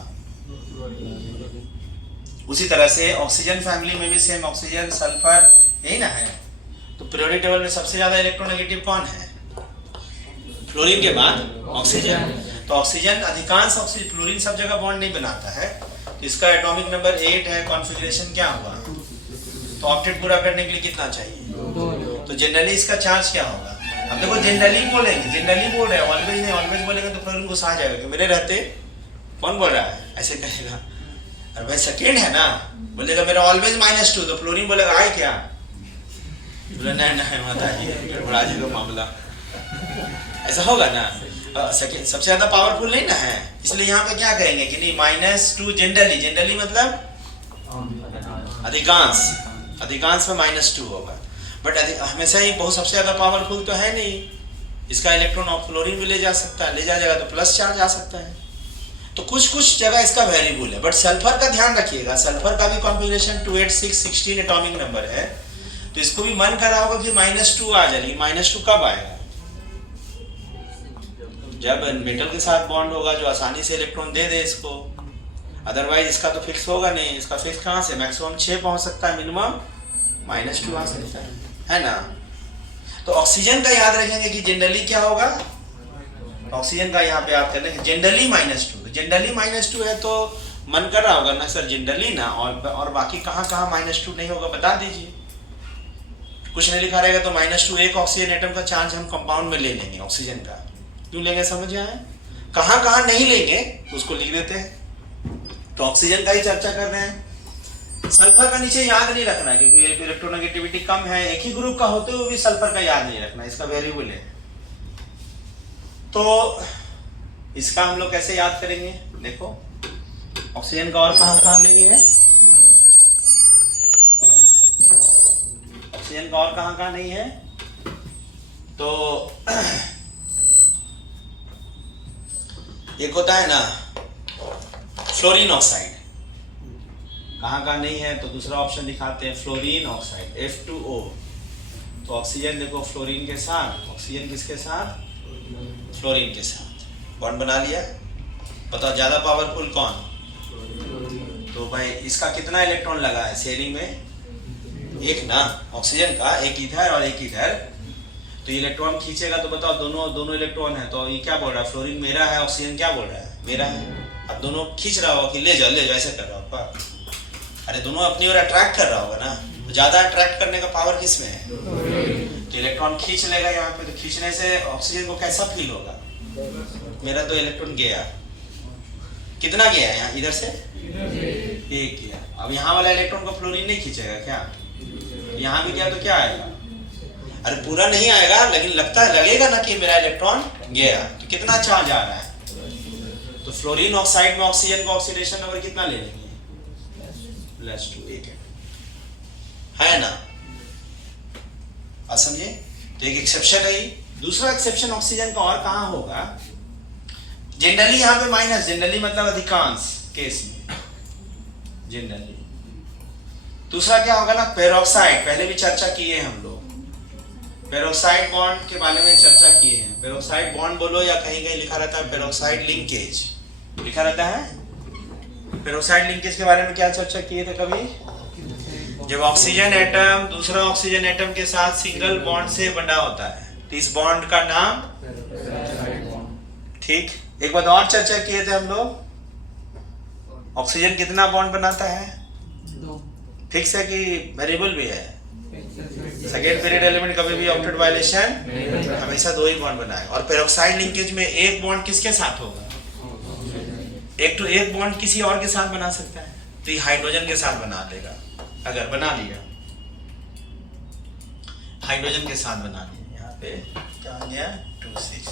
उसी तरह से ऑक्सीजन फैमिली में भी सेम, ऑक्सीजन सल्फर यही ना है, तो पीरियोडिक टेबल में सबसे ज्यादा इलेक्ट्रोनेगेटिव कौन है? फ्लोरीन के बाद ऑक्सीजन। तो ऑक्सीजन अधिकांश ऑक्सीजन, फ्लोरीन सब जगह बॉन्ड नहीं बनाता है, तो इसका एटॉमिक नंबर 8 है, कॉन्फ़िगरेशन क्या हुआ? तो ऑक्टेट पूरा करने के लिए कितना चाहिए? तो जनरली इसका चार्ज क्या होगा? अब देखो जनरली बोलेंगे, जनरली बोल रहे हैं, ऑलवेज नहीं, ऑलवेज बोलेंगे तो फ्लोरीन गुस्सा आ जाएगा कि मेरे रहते कौन बोल रहा है, ऐसे कहेगा। अरे भाई सेकेंड है ना, बोलेगा मेरा ऑलवेज -2, तो फ्लोरीन बोलेगा आए क्या? नहीं मत आइए, गड़बड़ा जाएगा मामला, ऐसा होगा ना? सेकेंड सबसे ज्यादा पावरफुल नहीं ना है, इसलिए यहाँ पे क्या करेंगे कि नहीं -2 जनरली, जनरली मतलब अधिकांश में -2 होगा, बट हमेशा ही बहुत सबसे ज्यादा पावरफुल तो है नहीं, इसका इलेक्ट्रॉन फ्लोरीन भी ले जा सकता है, ले जाएगा तो प्लस चार्ज आ सकता है, तो कुछ जगह इसका वेरिएबल है। बट सल्फर का ध्यान रखिएगा, सल्फर का भी कॉन्फ़िगरेशन 286 16 एटॉमिक नंबर है, तो इसको भी मन करा होगा कि -2 आ जाएगी। -2 कब आएगा? जब मेटल के साथ बॉन्ड होगा जो आसानी से इलेक्ट्रॉन दे दे इसको, अदरवाइज इसका तो फिक्स होगा नहीं, इसका फिक्स कहाँ से, मैक्सिमम 6 पहुंच सकता है, मिनिमम -2 आ सकता है ना? तो ऑक्सीजन का याद रखेंगे कि जनरली क्या होगा, ऑक्सीजन का यहाँ पे याद करने जनरली -2, जनरली -2 है तो मन कर रहा होगा ना सर जनरली ना, और बाकी कहाँ कहाँ -2 नहीं होगा बता दीजिए। कुछ नहीं लिखा रहेगा तो -2 एक ऑक्सीजन एटम का चार्ज हम कंपाउंड में ले लेंगे ऑक्सीजन का, क्यों लेंगे समझ आए? कहाँ कहाँ नहीं लेंगे तो उसको लिख देते हैं। तो ऑक्सीजन का ही चर्चा कर रहे हैं। सल्फर का नीचे याद नहीं रखना क्योंकि इलेक्ट्रोनेगेटिविटी कम है, एक ही ग्रुप का होते हुए भी सल्फर का याद नहीं रखना, इसका वेरिएबल है। तो इसका हम लोग कैसे याद करेंगे, देखो ऑक्सीजन का और कहाँ कहाँ लेंगे है, ऑक्सीजन का और कहाँ कहाँ नहीं है? तो एक होता है ना फ्लोरीन ऑक्साइड, कहाँ कहाँ नहीं है? तो दूसरा ऑप्शन दिखाते हैं, फ्लोरीन ऑक्साइड F2O। तो ऑक्सीजन देखो फ्लोरीन के साथ, ऑक्सीजन किसके साथ? फ्लोरीन के साथ बॉन्ड बना लिया। बताओ ज़्यादा पावरफुल कौन? तो भाई इसका कितना इलेक्ट्रॉन लगा है शेयरिंग में? एक ना, ऑक्सीजन का एक इधर और एक इधर। तो इलेक्ट्रॉन खींचेगा तो बताओ दोनों इलेक्ट्रॉन है, तो ये क्या बोल रहा है? फ्लोरीन मेरा है, ऑक्सीजन क्या बोल रहा है? मेरा है। अब दोनों खींच रहा होगा कि ले जाओ ऐसे कर रहा होगा। अरे दोनों अपनी ओर अट्रैक्ट कर रहा होगा ना, तो ज़्यादा अट्रैक्ट करने का पावर किस में है? तो इलेक्ट्रॉन खींच लेगा यहाँ पे, तो खींचने से ऑक्सीजन को कैसा फील होगा? मेरा तो इलेक्ट्रॉन गया, कितना गया यहाँ? इधर से एक गया। अब यहाँ वाला इलेक्ट्रॉन को फ्लोरीन नहीं खींचेगा क्या? यहाँ भी गया तो क्या आएगा? अरे पूरा नहीं आएगा, लेकिन लगेगा ना कि मेरा इलेक्ट्रॉन गया। तो कितना चार्ज आ रहा है? तो फ्लोरीन ऑक्साइड में ऑक्सीजन का ऑक्सीडेशन नंबर कितना ले लेंगे? +2, एक है ना। समझे? तो एक एक्सेप्शन है। दूसरा एक्सेप्शन ऑक्सीजन का और कहाँ होगा? जनरली यहाँ पे माइनस, जनरली मतलब अधिकांश केस में जनरली। दूसरा क्या होगा ना, पेरोक्साइड, पहले भी चर्चा किए हम लोग, पेरोक्साइड बॉन्ड के बारे में चर्चा किए हैं। पेरोक्साइड बॉन्ड बोलो या कहीं कहीं लिखा रहता है पेरोक्साइड लिंकेज, लिखा रहता है। पेरोक्साइड लिंकेज के बारे में क्या चर्चा किए थे कभी? जब ऑक्सीजन एटम दूसरा ऑक्सीजन एटम के साथ सिंगल बॉन्ड से बना होता है, तो इस बॉन्ड का नाम, ठीक। एक बात और चर्चा किए थे हम लोग, ऑक्सीजन कितना बॉन्ड बनाता है? फिक्स है कि वेरिएबल भी है? सेकेंड पीरियड एलिमेंट कभी भी ऑक्टेट वायलेशन हमेशा 2 ही बॉन्ड बनाएगा। और पेरोक्साइड लिंकेज में एक बॉन्ड किसके साथ होगा? एक बॉन्ड किसी और के साथ बना सकता है, तो ये हाइड्रोजन के साथ बना लेगा। अगर बना लिया, हाइड्रोजन के साथ बना लिया, यहाँ पे क्या आ गया? 2,6।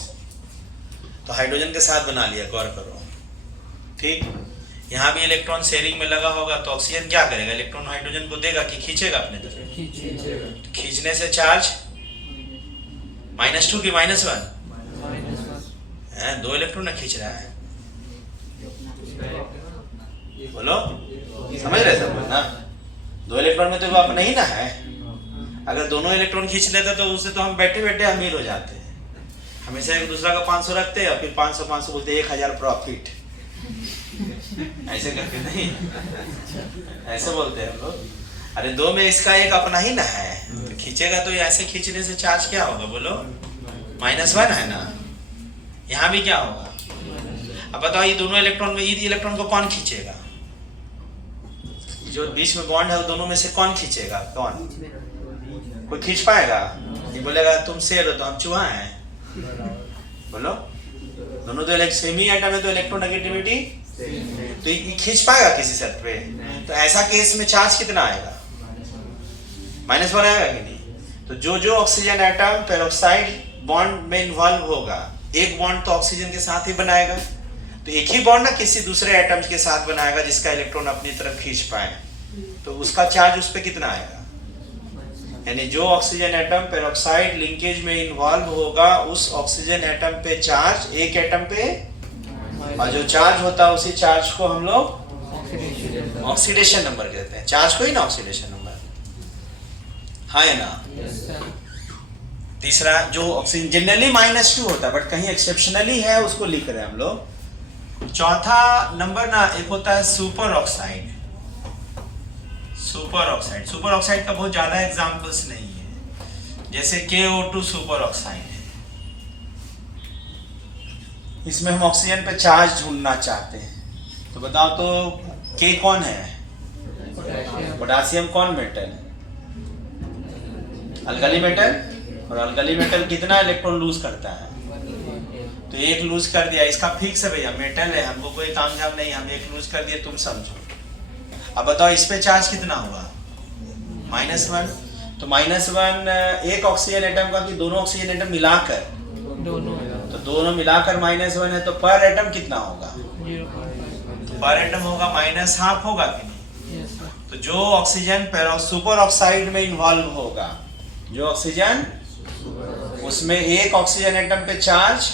तो हाइड्रोजन के साथ बना लिया, गौर करो, ठीक। यहाँ भी इलेक्ट्रॉन शेयरिंग में लगा होगा, तो ऑक्सीजन क्या करेगा? इलेक्ट्रॉन हाइड्रोजन को देगा कि खींचेगा अपने तरफ? खींचने से चार्ज -2 की -1 है, 2 इलेक्ट्रॉन खींच रहा है। बोलो, समझ रहे सब ना? 2 इलेक्ट्रॉन में तो वो अपना ही ना है। अगर दोनों इलेक्ट्रॉन खींच लेते तो उससे तो हम बैठे बैठे अमीर हो जाते हैं। हमेशा एक दूसरा का 500 रखते हैं, फिर 500 बोलते 1000 प्रॉफिट, ऐसे करके नहीं, ऐसे बोलते हैं हम लोग। अरे 2 में इसका एक अपना ही ना है, तो खींचेगा तो ऐसे खींचने से चार्ज क्या होगा? बोलो, -1 है ना। यहाँ भी क्या होगा? अब बताओ, ये दोनों इलेक्ट्रॉन में, ये इलेक्ट्रॉन को कौन खींचेगा? जो बीच में बॉन्ड है, दोनों में से कौन खींचेगा? कौन? कोई खींच पाएगा? ये बोलेगा तुम शेर हो तो हम चूहा हैं? बोलो, दोनों तो सेम ही एटम है, तो इलेक्ट्रोनेगेटिविटी, तो ये खींच पाएगा किसी शर्त पे? तो ऐसा केस में चार्ज कितना आएगा? -1 आएगा कि नहीं? तो जो ऑक्सीजन एटम पेरोक्साइड बॉन्ड में इन्वॉल्व होगा, एक बॉन्ड तो ऑक्सीजन के साथ ही बनाएगा, तो एक ही बॉन्ड ना किसी दूसरे एटम के साथ बनाएगा जिसका इलेक्ट्रॉन अपनी तरफ खींच पाए, तो उसका चार्ज उस पर कितना आएगा? यानी जो ऑक्सीजन एटम पेरोक्साइड लिंकेज में इन्वॉल्व होगा, उस ऑक्सीजन एटम पे चार्ज, एक एटम पे, और जो चार्ज होता है उसी चार्ज को हम लोग ऑक्सीडेशन नंबर कहते हैं। चार्ज को ही ना ऑक्सीडेशन नंबर, हाँ है ना। तीसरा जो ऑक्सीजन जनरली -2 होता है, बट कहीं एक्सेप्शनली है, उसको लिख रहे हैं हम लोग। चौथा नंबर ना एक होता है सुपर ऑक्साइड। सुपर ऑक्साइड का बहुत ज्यादा एग्जांपल्स नहीं है, जैसे KO2 सुपर ऑक्साइड है। इसमें हम ऑक्सीजन पे चार्ज ढूंढना चाहते हैं, तो बताओ तो K कौन है? पोटेशियम कौन मेटल? Alkali metal. और अलकली मेटल कितना इलेक्ट्रॉन लूज करता है? तो 1 लूज कर दिया, इसका फिक्स है भैया, मेटल है, हमको कोई काम झाम नहीं, हम 1 लूज कर दिए, तुम समझो। अब बताओ इस पे चार्ज कितना हुआ? -1। तो -1 एक ऑक्सीजन एटम का कि दोनों ऑक्सीजन एटम मिलाकर? तो दोनों मिलाकर -1 है, तो पर एटम कितना होगा? पर एटम होगा -½ होगा कि नहीं? तो जो ऑक्सीजन सुपर ऑक्साइड में इन्वॉल्व होगा, जो ऑक्सीजन, उसमें एक ऑक्सीजन एटम पे चार्ज,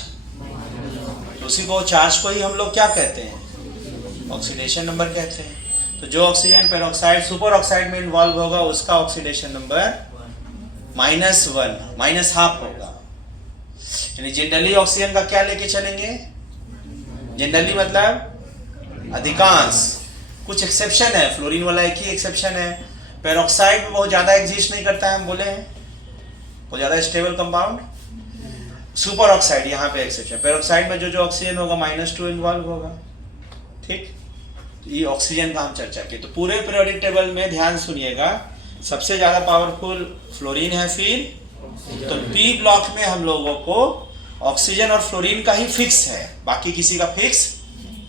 तो उसी को चार्ज को ही हम लोग क्या कहते हैं, ऑक्सीडेशन नंबर कहते हैं। तो जो ऑक्सीजन पेरोक्साइड सुपर ऑक्साइड में इन्वॉल्व होगा उसका ऑक्सीडेशन नंबर -1 -½ होगा। यानी जनरली ऑक्सीजन का क्या लेके चलेंगे, जनरली मतलब अधिकांश, कुछ एक्सेप्शन है, फ्लोरीन वाला एक ही एक्सेप्शन है। पेरोक्साइड में बहुत ज़्यादा एग्जिस्ट नहीं करता है, हम बोले हैं बहुत ज़्यादा स्टेबल कंपाउंड। सुपर ऑक्साइड यहाँ पे एक्सेप्शन, पेरोक्साइड में जो जो ऑक्सीजन होगा -2 इन्वॉल्व होगा। ठीक, ये ऑक्सीजन का हम चर्चा किए। तो पूरे पीरियोडिक टेबल में ध्यान सुनिएगा, सबसे ज़्यादा पावरफुल फ्लोरीन है, फिर तो पी ब्लॉक में हम लोगों को ऑक्सीजन और फ्लोरीन का ही फिक्स है, बाकी किसी का फिक्स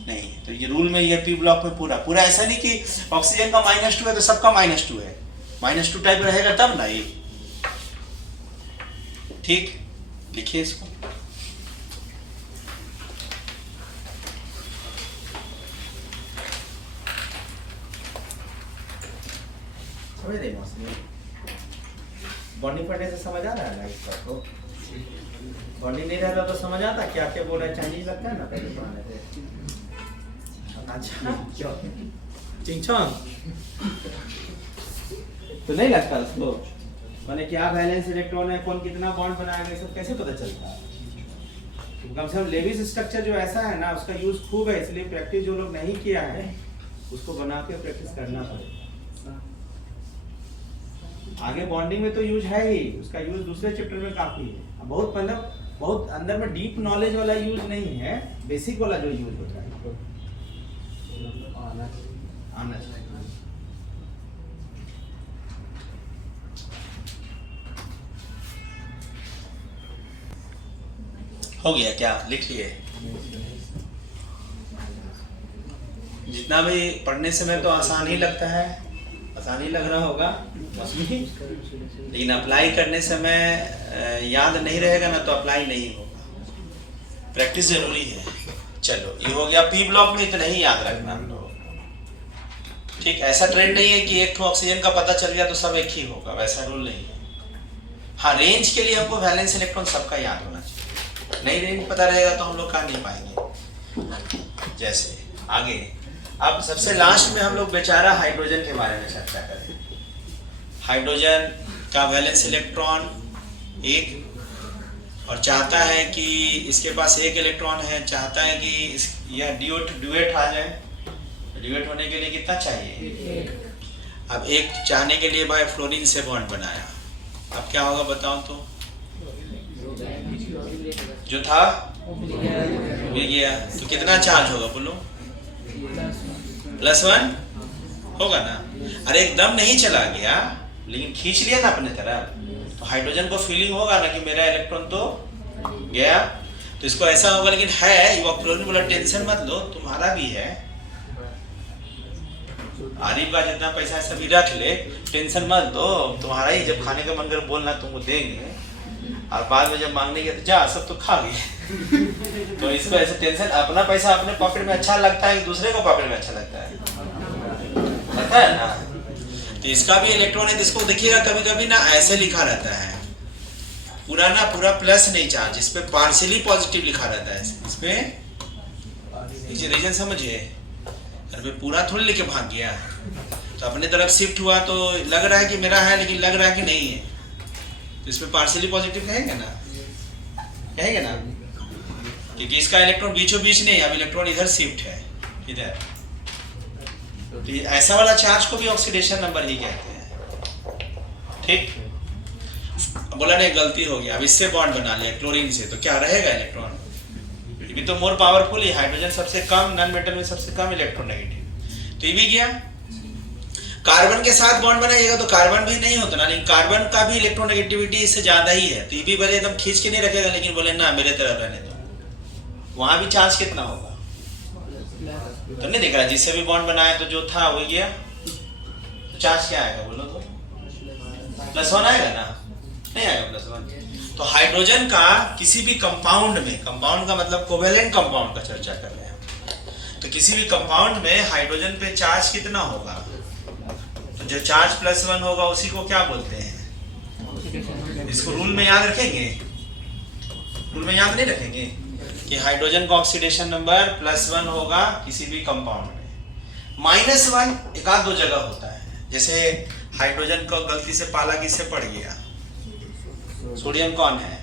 नहीं। तो ये रूल में ये पी ब्लॉक में पूरा पूरा ऐसा नहीं कि ऑक्सीजन का -2 है तो सबका -2 है, -2 टाइप रहेगा तब ना ये। ठीक, लिखिए इसको। समझ रहे मौसमी, बॉन्डिंग पढ़ने से समझ आ रहा है ना इस बात को। बॉन्डिंग नहीं रह रहा तो समझ आता क्या क्या बोल रहा है, चाइनीज लगता है ना पहले पढ़ाने से। अच्छा क्यों चिंगचोंग तो नहीं लगता उसको, माने क्या बैलेंस इलेक्ट्रॉन है, कौन कितना बॉन्ड बनाएगा, ये सब कैसे पता चलता है। कम से कम लेविस स्ट्रक्चर जो ऐसा है ना उसका यूज खूब है, इसलिए प्रैक्टिस जो लोग नहीं किया है उसको बना के प्रैक्टिस करना पड़ेगा। आगे बॉन्डिंग में तो यूज है ही, उसका यूज दूसरे चैप्टर में काफी है। बहुत मतलब बहुत अंदर में डीप नॉलेज वाला यूज नहीं है, बेसिक वाला जो यूज होता है आना चाहिए। हो गया क्या, लिख लिए। जितना भी पढ़ने समय तो आसान ही लगता है, आसान ही लग रहा होगा, लेकिन अप्लाई करने समय याद नहीं रहेगा ना तो अप्लाई नहीं होगा। प्रैक्टिस जरूरी है। चलो ये हो गया पी ब्लॉक में, इतना ही याद रखना हम लोग। ठीक, ऐसा ट्रेंड नहीं है कि एक ऑक्सीजन का पता चल गया तो सब एक ही होगा, वैसा रूल नहीं है। हाँ, रेंज के लिए हमको वैलेंस इलेक्ट्रॉन सबका याद होना चाहिए, नहीं रेंज पता रहेगा तो हम लोग कर नहीं पाएंगे। जैसे आगे अब सबसे लास्ट में हम लोग बेचारा हाइड्रोजन के बारे में चर्चा करें। हाइड्रोजन का वैलेंस इलेक्ट्रॉन 1 और चाहता है कि इसके पास 1 इलेक्ट्रॉन है, चाहता है कि यह ड्यूएट आ जाए। ड्यूएट होने के लिए कितना चाहिए, अब 1 चाहने के लिए भाई फ्लोरीन से बॉन्ड बनाया, अब क्या होगा बताओ तो, जो था मिल गया तो कितना चार्ज होगा बोलो, +1 होगा ना। अरे एकदम नहीं चला गया लेकिन खींच लिया ना अपने तरफ, तो हाइड्रोजन को फीलिंग होगा ना कि मेरा इलेक्ट्रॉन तो गया, तो इसको ऐसा होगा। लेकिन है इवोपोरेटिव बोला टेंशन मत लो, तुम्हारा भी है, आरिफ का जितना पैसा है सभी रख ले, टेंशन मत दो, तुम्हारा ही, जब खाने का मन कर बोलना तुमको देंगे, और बाद में जब मांगने के तो जा सब तो खा गए। तो इसको ऐसे टेंशन, अपना पैसा अपने पॉकेट में अच्छा लगता है कि दूसरे को पॉकेट में अच्छा लगता है, लगता है ना। तो इसका भी इलेक्ट्रॉन है, तो इसको देखिएगा कभी कभी ना ऐसे लिखा रहता है, पूरा ना पूरा प्लस नहीं चार्ज, इस पे पार्शियली पॉजिटिव लिखा रहता है, इस पे रीजन समझिए, पूरा थोड़ी लेके भाग गया, तो अपने तरफ शिफ्ट हुआ तो लग रहा है कि मेरा है लेकिन लग रहा है कि नहीं है, तो इसमें पार्शियली पॉजिटिव कहेंगे ना, कहेंगे ना, क्योंकि इसका इलेक्ट्रॉन बीचों बीच नहीं, अब इलेक्ट्रॉन इधर शिफ्ट है इधर, तो ऐसा वाला चार्ज को भी ऑक्सीडेशन नंबर ही कहते हैं। ठीक, बोला नहीं गलती हो गया, अब इससे बॉन्ड बना लिया क्लोरीन से, तो क्या रहेगा इलेक्ट्रॉन, ये तो मोर पावरफुल ही, हाइड्रोजन सबसे कम, नॉन मेटल में सबसे कम इलेक्ट्रोनेगेटिव, तो ये भी गया। कार्बन के साथ बॉन्ड बनाइएगा तो कार्बन भी नहीं होता ना, लेकिन कार्बन का भी इलेक्ट्रोनेगेटिविटी इससे ज्यादा ही है, तो ये भी भले एकदम खींच के नहीं रखेगा, लेकिन बोले ना मेरे तरफ रहने दो, वहां भी चार्ज कितना होगा तो नहीं दिख रहा, जिससे भी बॉन्ड बनाया तो जो था वो गया, तो चार्ज क्या आएगा बोलो तो, +1 आएगा ना, नहीं आएगा +1। तो हाइड्रोजन का किसी भी कंपाउंड में, कंपाउंड का मतलब कोवेलेंट कंपाउंड का चर्चा कर रहे हैं, तो किसी भी कंपाउंड में हाइड्रोजन पे चार्ज कितना होगा, तो जो चार्ज +1 होगा उसी को क्या बोलते हैं, इसको रूल में याद रखेंगे, रूल में याद नहीं रखेंगे कि हाइड्रोजन का ऑक्सीडेशन नंबर +1 होगा किसी भी कंपाउंड में, -1 एक आध दो जगह होता है। जैसे हाइड्रोजन को गलती से पाला किससे पड़ गया, सोडियम कौन है,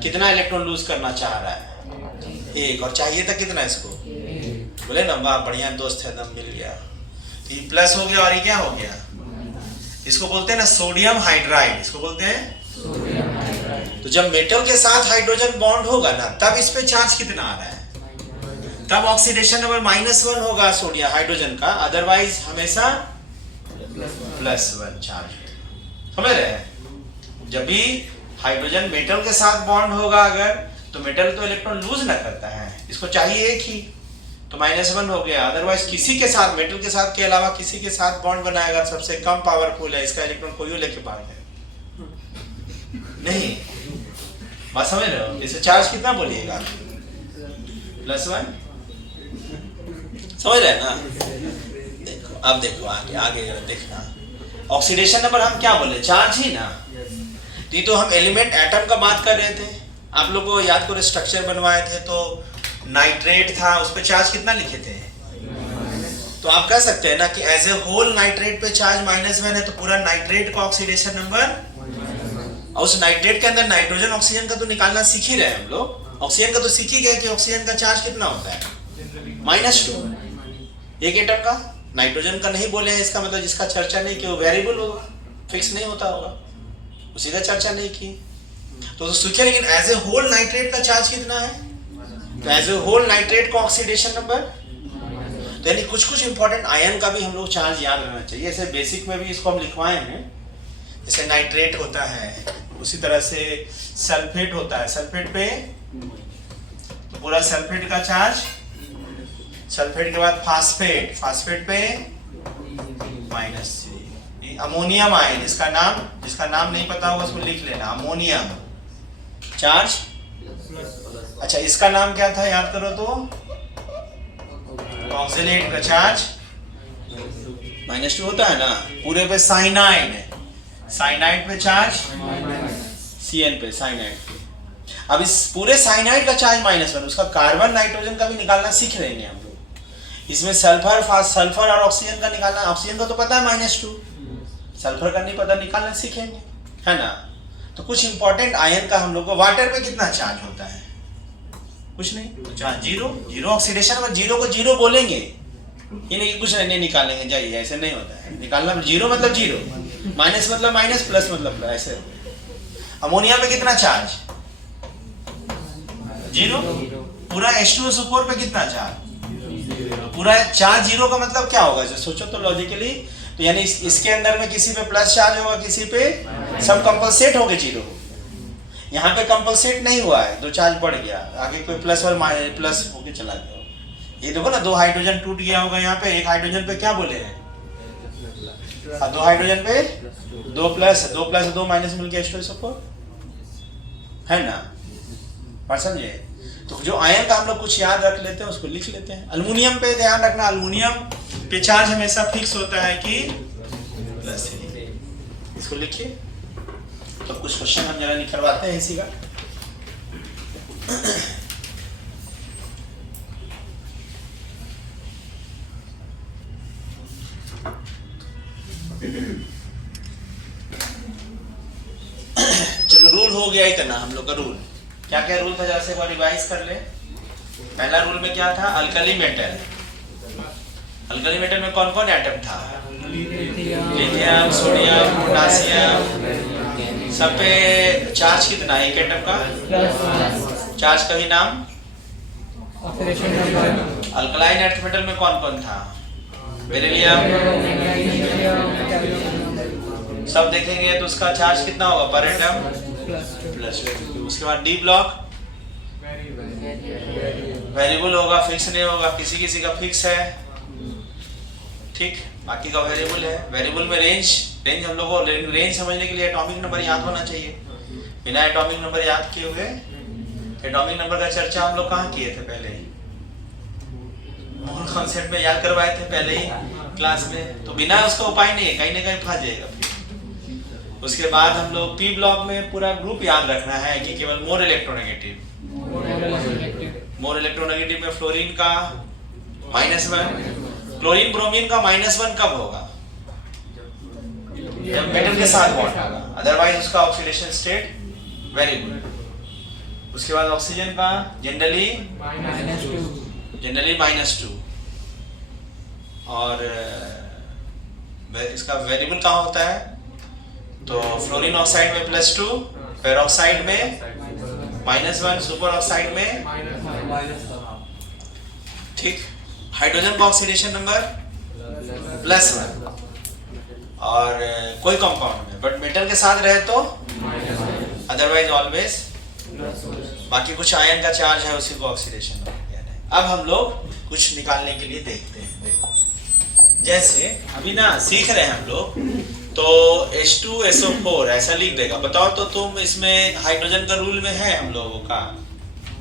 कितना इलेक्ट्रॉन लूज करना चाह रहा है, एक, और चाहिए था कितना इसको, बोले ना वाह बढ़िया दोस्त है, दम मिल गया, तो ये प्लस हो गया और ये क्या हो गया, इसको बोलते हैं ना सोडियम हाइड्राइड, इसको बोलते हैं। तो जब मेटल के साथ हाइड्रोजन बॉन्ड होगा ना तब इस पे चार्ज कितना आ रहा है, तब ऑक्सीडेशन नंबर -1 होगा सोडियम हाइड्रोजन का, अदरवाइज हमेशा +1 चार्ज। समझ रहे हैं, जब भी हाइड्रोजन मेटल के साथ बॉन्ड होगा अगर, तो मेटल तो इलेक्ट्रॉन लूज ना करता है, इसको चाहिए एक ही, तो -1 हो गया, अदरवाइज किसी के साथ, मेटल के साथ के अलावा किसी के साथ बॉन्ड बनाएगा, सबसे कम पावरफुल है, इसका इलेक्ट्रॉन कोई लेके भाग जाए नहीं, बात समझ रहे हो, इसे चार्ज कितना बोलिएगा, +1, समझ रहे हैं ना। देखो अब देखो आगे आगे देखना, ऑक्सीडेशन नंबर हम क्या बोले, चार्ज ही ना, तो हम एलिमेंट एटम का बात कर रहे थे, आप लोगों को याद करो स्ट्रक्चर बनवाए थे, तो नाइट्रेट था, उस पे चार्ज कितना लिखे थे, तो आप कह सकते हैं ना कि एज ए होल नाइट्रेट पे चार्ज -1 है, तो पूरा नाइट्रेट का ऑक्सीडेशन नंबर, और उस नाइट्रेट के अंदर नाइट्रोजन ऑक्सीजन का तो निकालना सीख ही रहे हम लोग, ऑक्सीजन का तो सीख ही गए कि ऑक्सीजन का चार्ज कितना होता है, -2, एक एटम का, नाइट्रोजन का नहीं बोले हैं, इसका मतलब जिसका चर्चा नहीं की वो वेरिएबल होगा, फिक्स नहीं होता होगा, उसी का चर्चा नहीं की, तो सीखे। लेकिन एज ए होल नाइट्रेट का चार्ज कितना है, तो एज ए होल नाइट्रेट का ऑक्सीडेशन नंबर, तो यानी कुछ कुछ इंपॉर्टेंट आयन का भी हम लोग चार्ज याद रहना चाहिए, ऐसे बेसिक में भी इसको हम लिखवाए हैं, जैसे नाइट्रेट होता है, उसी तरह से सल्फेट होता है, सल्फेट पे पूरा सल्फेट का चार्ज, सल्फेट के बाद फास्फेट, फास्फेट पे -3, अमोनियम आयन, इसका नाम नहीं पता होगा उसको लिख लेना, अमोनियम चार्ज, अच्छा इसका नाम क्या था याद करो तो, ऑक्सलेट का चार्ज -2 होता है ना, पूरे पे साइनाइड, साइनाइड पे चार्ज, CN पे साइनाइड पे, अब इस पूरे साइनाइड का चार्ज -1, उसका कार्बन नाइट्रोजन का भी निकालना सीख रहे हैं हम लोग, इसमें सल्फर और ऑक्सीजन का निकालना, ऑक्सीजन का तो पता है -2, सल्फर का नहीं पता, निकालना सीखेंगे, है ना। तो कुछ इंपॉर्टेंट आयन का हम लोग को, वाटर पे कितना चार्ज होता है, कुछ नहीं, तो चार्ज 0 ऑक्सीडेशन में 0 को 0 बोलेंगे, ये नहीं कुछ नहीं निकालेंगे, जाइए ऐसे नहीं होता है, निकालना 0 मतलब 0, माइनस मतलब माइनस, प्लस मतलब प्लस, ऐसे। अमोनिया में कितना चार्ज, 0, पूरा H2SO4 पे कितना चार्ज, पूरा चार्ज 0 का मतलब क्या होगा, जो सोचो तो लॉजिकली, तो यानी इसके अंदर में किसी पे प्लस चार्ज होगा, किसी पे सब कंपलसेट होंगे 0, यहाँ पे कंपलसेट नहीं हुआ है, 2 चार्ज बढ़ गया, आगे कोई प्लस और प्लस होके चला गया, ये देखो ना 2 हाइड्रोजन टूट गया होगा यहाँ पे, एक हाइड्रोजन पे क्या बोले हैं, 2 हाइड्रोजन पे 2 प्लस 2 माइनस मिलके H2SO4, है ना, बात समझे। तो जो आयन का हम लोग कुछ याद रख लेते हैं उसको लिख लेते हैं। अल्युमिनियम पे ध्यान रखना, अल्युमिनियम पे चार्ज हमेशा फिक्स होता है कि +3, इसको लिखिए। तो कुछ क्वेश्चन हम जरा निकलवाते हैं इसी का। चलो रूल हो गया इतना हम लोग का रूल। क्या क्या रूल था जरा से एक बार रिवाइज कर ले। पहला रूल में क्या था, अल्कली मेटल, अल्कली मेटल में कौन कौन एटम था, लिथियम, सोडियम, पोटासियम, सब पे चार्ज कितना, एक एटम का चार्ज का ही नाम। अल्कलाइन एर्थ मेटल में कौन कौन था, बेरिलियम, सब देखेंगे तो उसका चार्ज कितना होगा पर एटम प्लस। उसके बाद डी ब्लॉक वेरिएबल होगा, फिक्स नहीं होगा, किसी किसी का फिक्स है, ठीक, बाकी का वेरिएबल है। वेरिएबल में रेंज हम लोगों को रेंज समझने के लिए एटॉमिक नंबर याद होना चाहिए। बिना एटॉमिक नंबर याद किए हुए एटॉमिक नंबर का चर्चा हम लोग कहाँ किए थे, पहले ही मूल कॉन्सेप्ट में याद करवाए थे पहले ही क्लास में। तो बिना उसका उपाय नहीं है, कहीं ना कहीं फंस जाएगा फिर। उसके बाद हम लोग पी ब्लॉक में पूरा ग्रुप याद रखना है कि केवल मोर इलेक्ट्रोनेगेटिव में फ्लोरीन का -1, क्लोरीन ब्रोमीन का -1 कब होगा? जब मेटल के साथ बॉन्ड होगा, अदरवाइज उसका ऑक्सीडेशन स्टेट वेरी गुड। उसके बाद ऑक्सीजन का जनरली -2 और इसका वेरिएबल कहाँ होता है? तो फ्लोरीन ऑक्साइड में +2, पेरोक्साइड में -1, सुपर ऑक्साइड में ठीक। हाइड्रोजन का ऑक्सीडेशन नंबर +1 और कोई कंपाउंड में, बट मेटल के साथ रहे तो अदरवाइज ऑलवेज, बाकी कुछ आयन का चार्ज है उसी को ऑक्सीडेशन नंबर कहते हैं। अब हम लोग कुछ निकालने के लिए देखते हैं। देखो जैसे अभी ना सीख रहे हैं हम लोग, तो H2SO4 ऐसा लिख देगा। बताओ तो तुम, इसमें हाइड्रोजन का रूल में है हम लोगों का,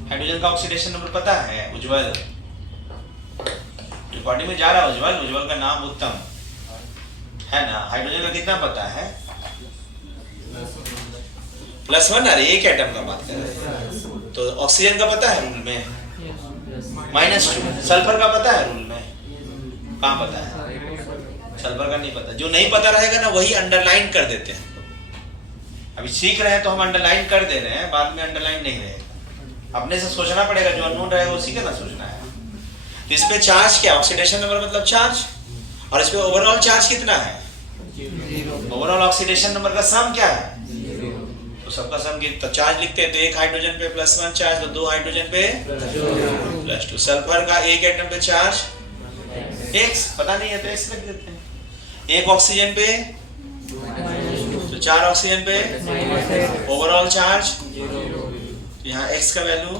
हाइड्रोजन का ऑक्सीडेशन नंबर पता है? उज्जवल रिकॉर्डिंग में जा रहा है, उज्जवल का नाम उत्तम है ना। हाइड्रोजन का कितना पता है? +1। अरे एक एटम का बात कर रहे हैं। तो ऑक्सीजन का पता है रूल में? -2। सल्फर का पता है रूल में? कहाँ पता है? सल्फर का नहीं पता। जो नहीं पता रहेगा ना वही अंडरलाइन कर देते हैं। अभी सीख रहे हैं तो हम अंडरलाइन कर दे रहे हैं, बाद में अंडरलाइन नहीं रहेगा। अपने से सोचना पड़ेगा, जो अननोन रहेगा उसी का ना सोचना है। तो इस पे चार्ज क्या? ऑक्सीडेशन नंबर मतलब चार्ज, और इस पे ओवरऑल चार्ज कितना है? ओवरऑल ऑक्सीडेशन नंबर का सम क्या है? तो सबका सम की तो चार्ज लिखते हैं। तो एक हाइड्रोजन पे +1 चार्ज, तो 2 हाइड्रोजन पे +2। सल्फर का एक एटम पे चार्ज X, पता नहीं है तो X लिख देते हैं। एक ऑक्सीजन पे तो 4 ऑक्सीजन पे ओवरऑल चार्ज, यहाँ X का वैल्यू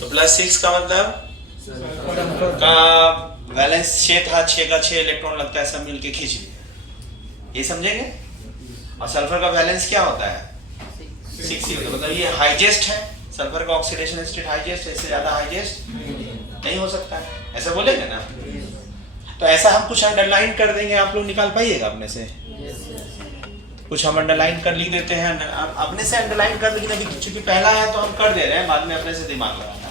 तो +6 का मतलब का वैलेंस 6 था, 6 का 6 इलेक्ट्रॉन लगता है, सब मिलके खींच लिया। ये समझेंगे? और सल्फर का वैलेंस क्या होता है? 6 ही होता है। मतलब ये हाईजेस्ट है, सल्फर का ऑक्सीडेशन स्टेट हाईजेस्ट है, इससे ज्यादा हाईजेस्ट नहीं हो सकता है, ऐसा बोलेंगे ना। तो ऐसा हम कुछ अंडरलाइन कर देंगे, आप लोग निकाल पाइएगा अपने से? कुछ हम अंडरलाइन कर लिख देते हैं, अपने से अंडरलाइन कर, लेकिन अभी चूंकि पहला है तो हम कर दे रहे हैं, बाद में अपने से दिमाग लगाना है।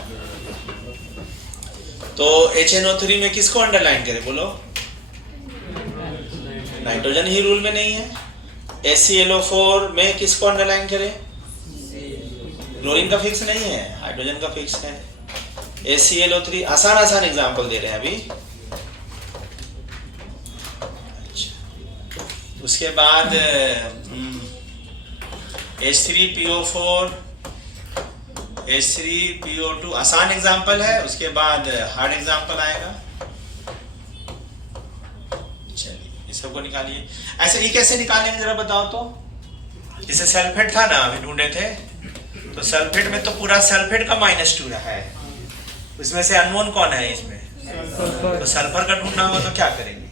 तो HNO3 में किसको अंडरलाइन करें बोलो? नाइट्रोजन ही रूल में नहीं है। HClO4 में किसको अंडरलाइन करें? क्लोरीन का फिक्स नहीं है, हाइड्रोजन का फिक्स है। HClO3 आसान एग्जांपल दे रहे हैं अभी। अच्छा, उसके बाद H3PO4, H3PO2 आसान एग्जांपल है। उसके बाद हार्ड एग्जांपल आएगा। चलिए इस सबको निकालिए। ऐसे ये कैसे निकालेंगे जरा बताओ तो? जैसे सल्फेट था ना, अभी ढूंढे थे, तो सल्फेट में तो पूरा सल्फेट का -2 रहा है। इसमें से अननोन कौन है इसमें? तो सल्फर का ढूंढना होगा तो क्या करेंगे?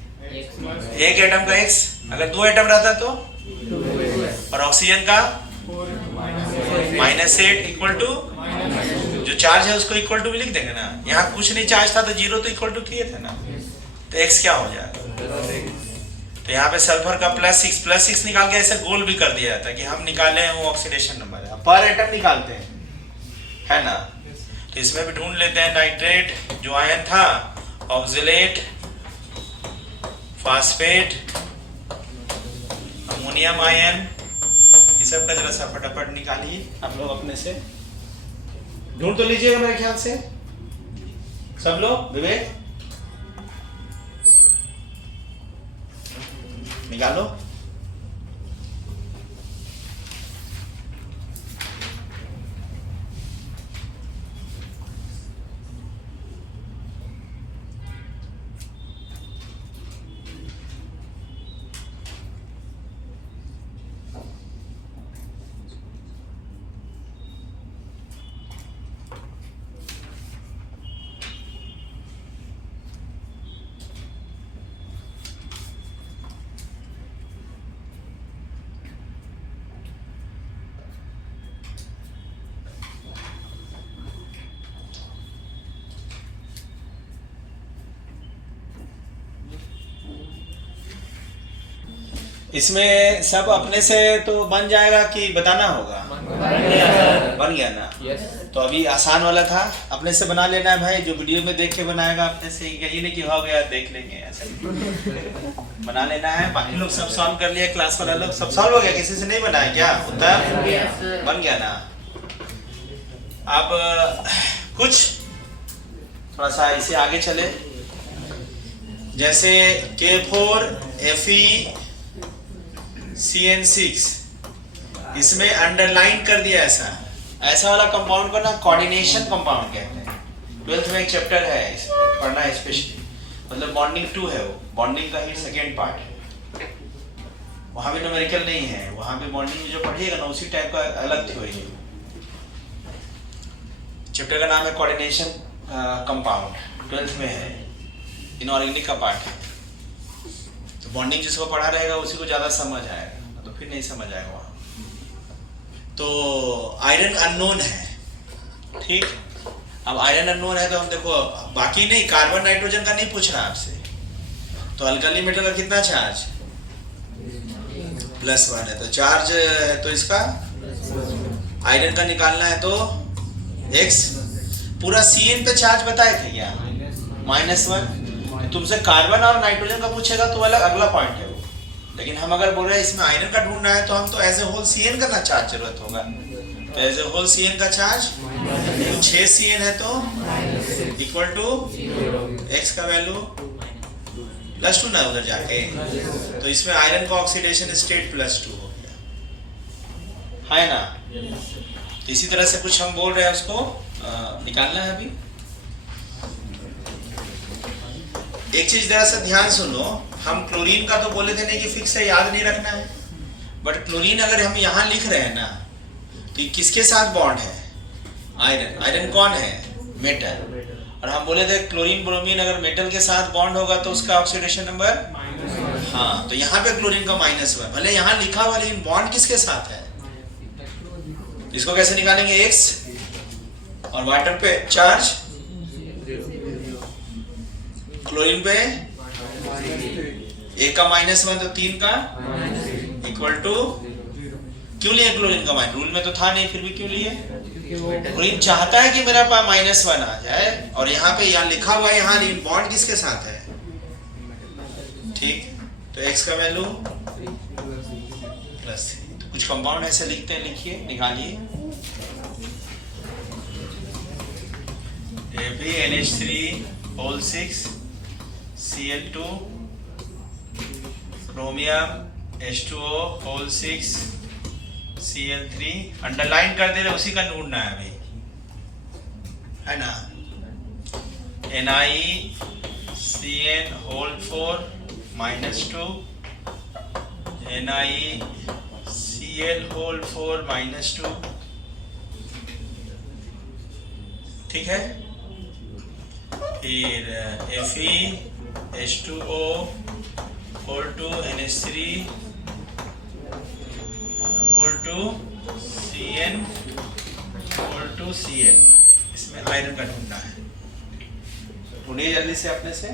एक एटम का X, अगर 2 एटम रहता तो, और ऑक्सीजन का -8 इक्वल टू, जो चार्ज है उसको इक्वल टू भी लिख देंगे ना। यहाँ कुछ नहीं चार्ज था तो 0 तो इक्वल टू किए थे ना, तो X क्या हो जाएगा? तो यहाँ पे सल्फर का +6 निकाल के ऐसे गोल भी कर दिया जाता है कि हम निकाले हैं वो ऑक्सीडेशन नंबर है, पर एटम निकालते हैं, है ना। तो इसमें भी ढूंढ लेते हैं। नाइट्रेट जो आयन था, ऑक्सलेट, फास्फेट, अमोनियम आयन, ये सब का जरा सा फटाफट निकालिए आप लोग अपने से। ढूंढ तो लीजिएगा मेरे ख्याल से सब लोग। विवेक निकालो। इसमें सब अपने से तो बन जाएगा कि बताना होगा? बन गया ना? तो अभी आसान वाला था, अपने से बना लेना है भाई। जो वीडियो में देख के बनाएगा अपने से, ये नहीं कि हो गया देख लेंगे, ऐसा बना लेना है। बाकी लोग सब सॉल्व कर लिया, क्लास वाला लोग सब सॉल्व हो गया, किसी से नहीं बनाया क्या? उत्तर बन गया ना? अब कुछ थोड़ा सा इसे आगे चले, जैसे K4 Fe CN6, इसमें अंडरलाइन कर दिया ऐसा वाला कंपाउंड को ना कोऑर्डिनेशन कंपाउंड कहते हैं। 12th में एक चैप्टर है इसमें पढ़ना है स्पेशली, मतलब बॉन्डिंग 2 है, वो बॉन्डिंग का ही सेकेंड पार्ट है। वहाँ भी न्यूमेरिकल नहीं है, वहाँ भी बॉन्डिंग जो पढ़िएगा ना उसी टाइप का अलग थी वही। चैप्टर का नाम है कोऑर्डिनेशन कंपाउंड, 12th में है, इनऑर्गेनिक का पार्ट है। तो बॉन्डिंग जिसको पढ़ा रहेगा उसी को ज़्यादा समझ आएगा, तो फिर नहीं समझ आएगा वहाँ। तो आयरन अननोन है, ठीक। अब आयरन अननोन है तो हम देखो, बाकी नहीं, कार्बन नाइट्रोजन का नहीं पूछ रहा आपसे। तो अल्कली मेटल का कितना चार्ज? +1 है, तो चार्ज है तो इसका आयरन का निकालना है तो x। पूरा CN पे चार्ज बताए थे क्या? -1। तुमसे कार्बन और नाइट्रोजन का पूछेगा तो अलग अगला पॉइंट है वो, लेकिन हम अगर बोल रहे हैं इसमें आयरन का ढूंढना है तो हम तो एज ए होल CN का ना चार्ज जरूरत होगा। तो एज ए होल CN का चार्ज 6 CN है तो इक्वल टू x का वैल्यू +2 ना उधर जाके, तो इसमें आयरन का ऑक्सीडेशन स्टेट +2 हो गया है ना। तो इसी तरह से कुछ हम बोल रहे हैं, उसको निकालना है अभी। एक चीज जरा सा ध्यान सुनो, हम क्लोरीन का तो बोले थे नहीं कि फिक्स है, याद नहीं रखना है, बट क्लोरीन अगर हम यहाँ लिख रहे हैं ना तो ये किसके साथ बॉन्ड है? आयरन। आयरन कौन है? मेटल। और हम बोले थे क्लोरीन ब्रोमीन अगर मेटल के साथ बॉन्ड होगा तो उसका ऑक्सीडेशन नंबर, हाँ, तो यहाँ पे क्लोरीन का -1, भले यहाँ लिखा हुआ लेकिन बॉन्ड किसके साथ है? इसको कैसे निकालेंगे? x और वाटर पे चार्ज, क्लोरीन पे 1 का -1 तो 3 का इक्वल टू, क्यों लिए क्लोरीन का माइनस? रूल में तो था नहीं, फिर भी क्यों लिए? क्लोरीन चाहता है कि मेरा पास -1 आ जाए, और यहाँ पे यहाँ लिखा हुआ है, यहाँ बॉन्ड किसके साथ है? ठीक, तो x का वैल्यू +3। तो कुछ कंपाउंड ऐसे लिखते हैं, लिखिए, निकालिए। NH3O6 Cl2 chromium H2O6 Cl3, underline कर दे रहे, उसी का ढूंढना है अभी, है ना। NiCN4 -2, NiCl4 -2, ठीक है। फिर FeH2O4 NH3 CN4 इसमें आयरन का ढूंढना है, ढूंढिए जल्दी से अपने से।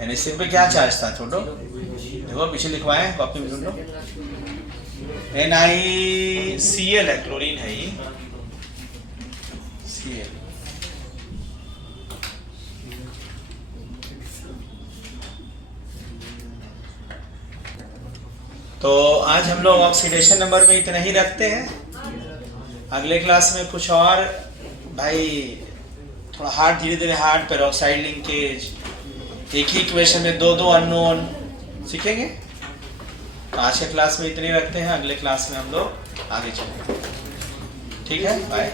NH3 पे क्या चार्ज था? छोटो देखो, पीछे लिखवाए, कॉपी में ढूंढो। NiCl है, क्लोरीन है ये, Cl। तो आज हम लोग ऑक्सीडेशन नंबर में इतना ही रखते हैं। अगले क्लास में कुछ और भाई थोड़ा हार्ड, धीरे धीरे हार्ड, पेरोक्साइड लिंकेज, एक ही इक्वेशन में दो अननोन सीखेंगे। तो आज के क्लास में इतने रखते हैं, अगले क्लास में हम लोग आगे चलेंगे। ठीक है, बाय।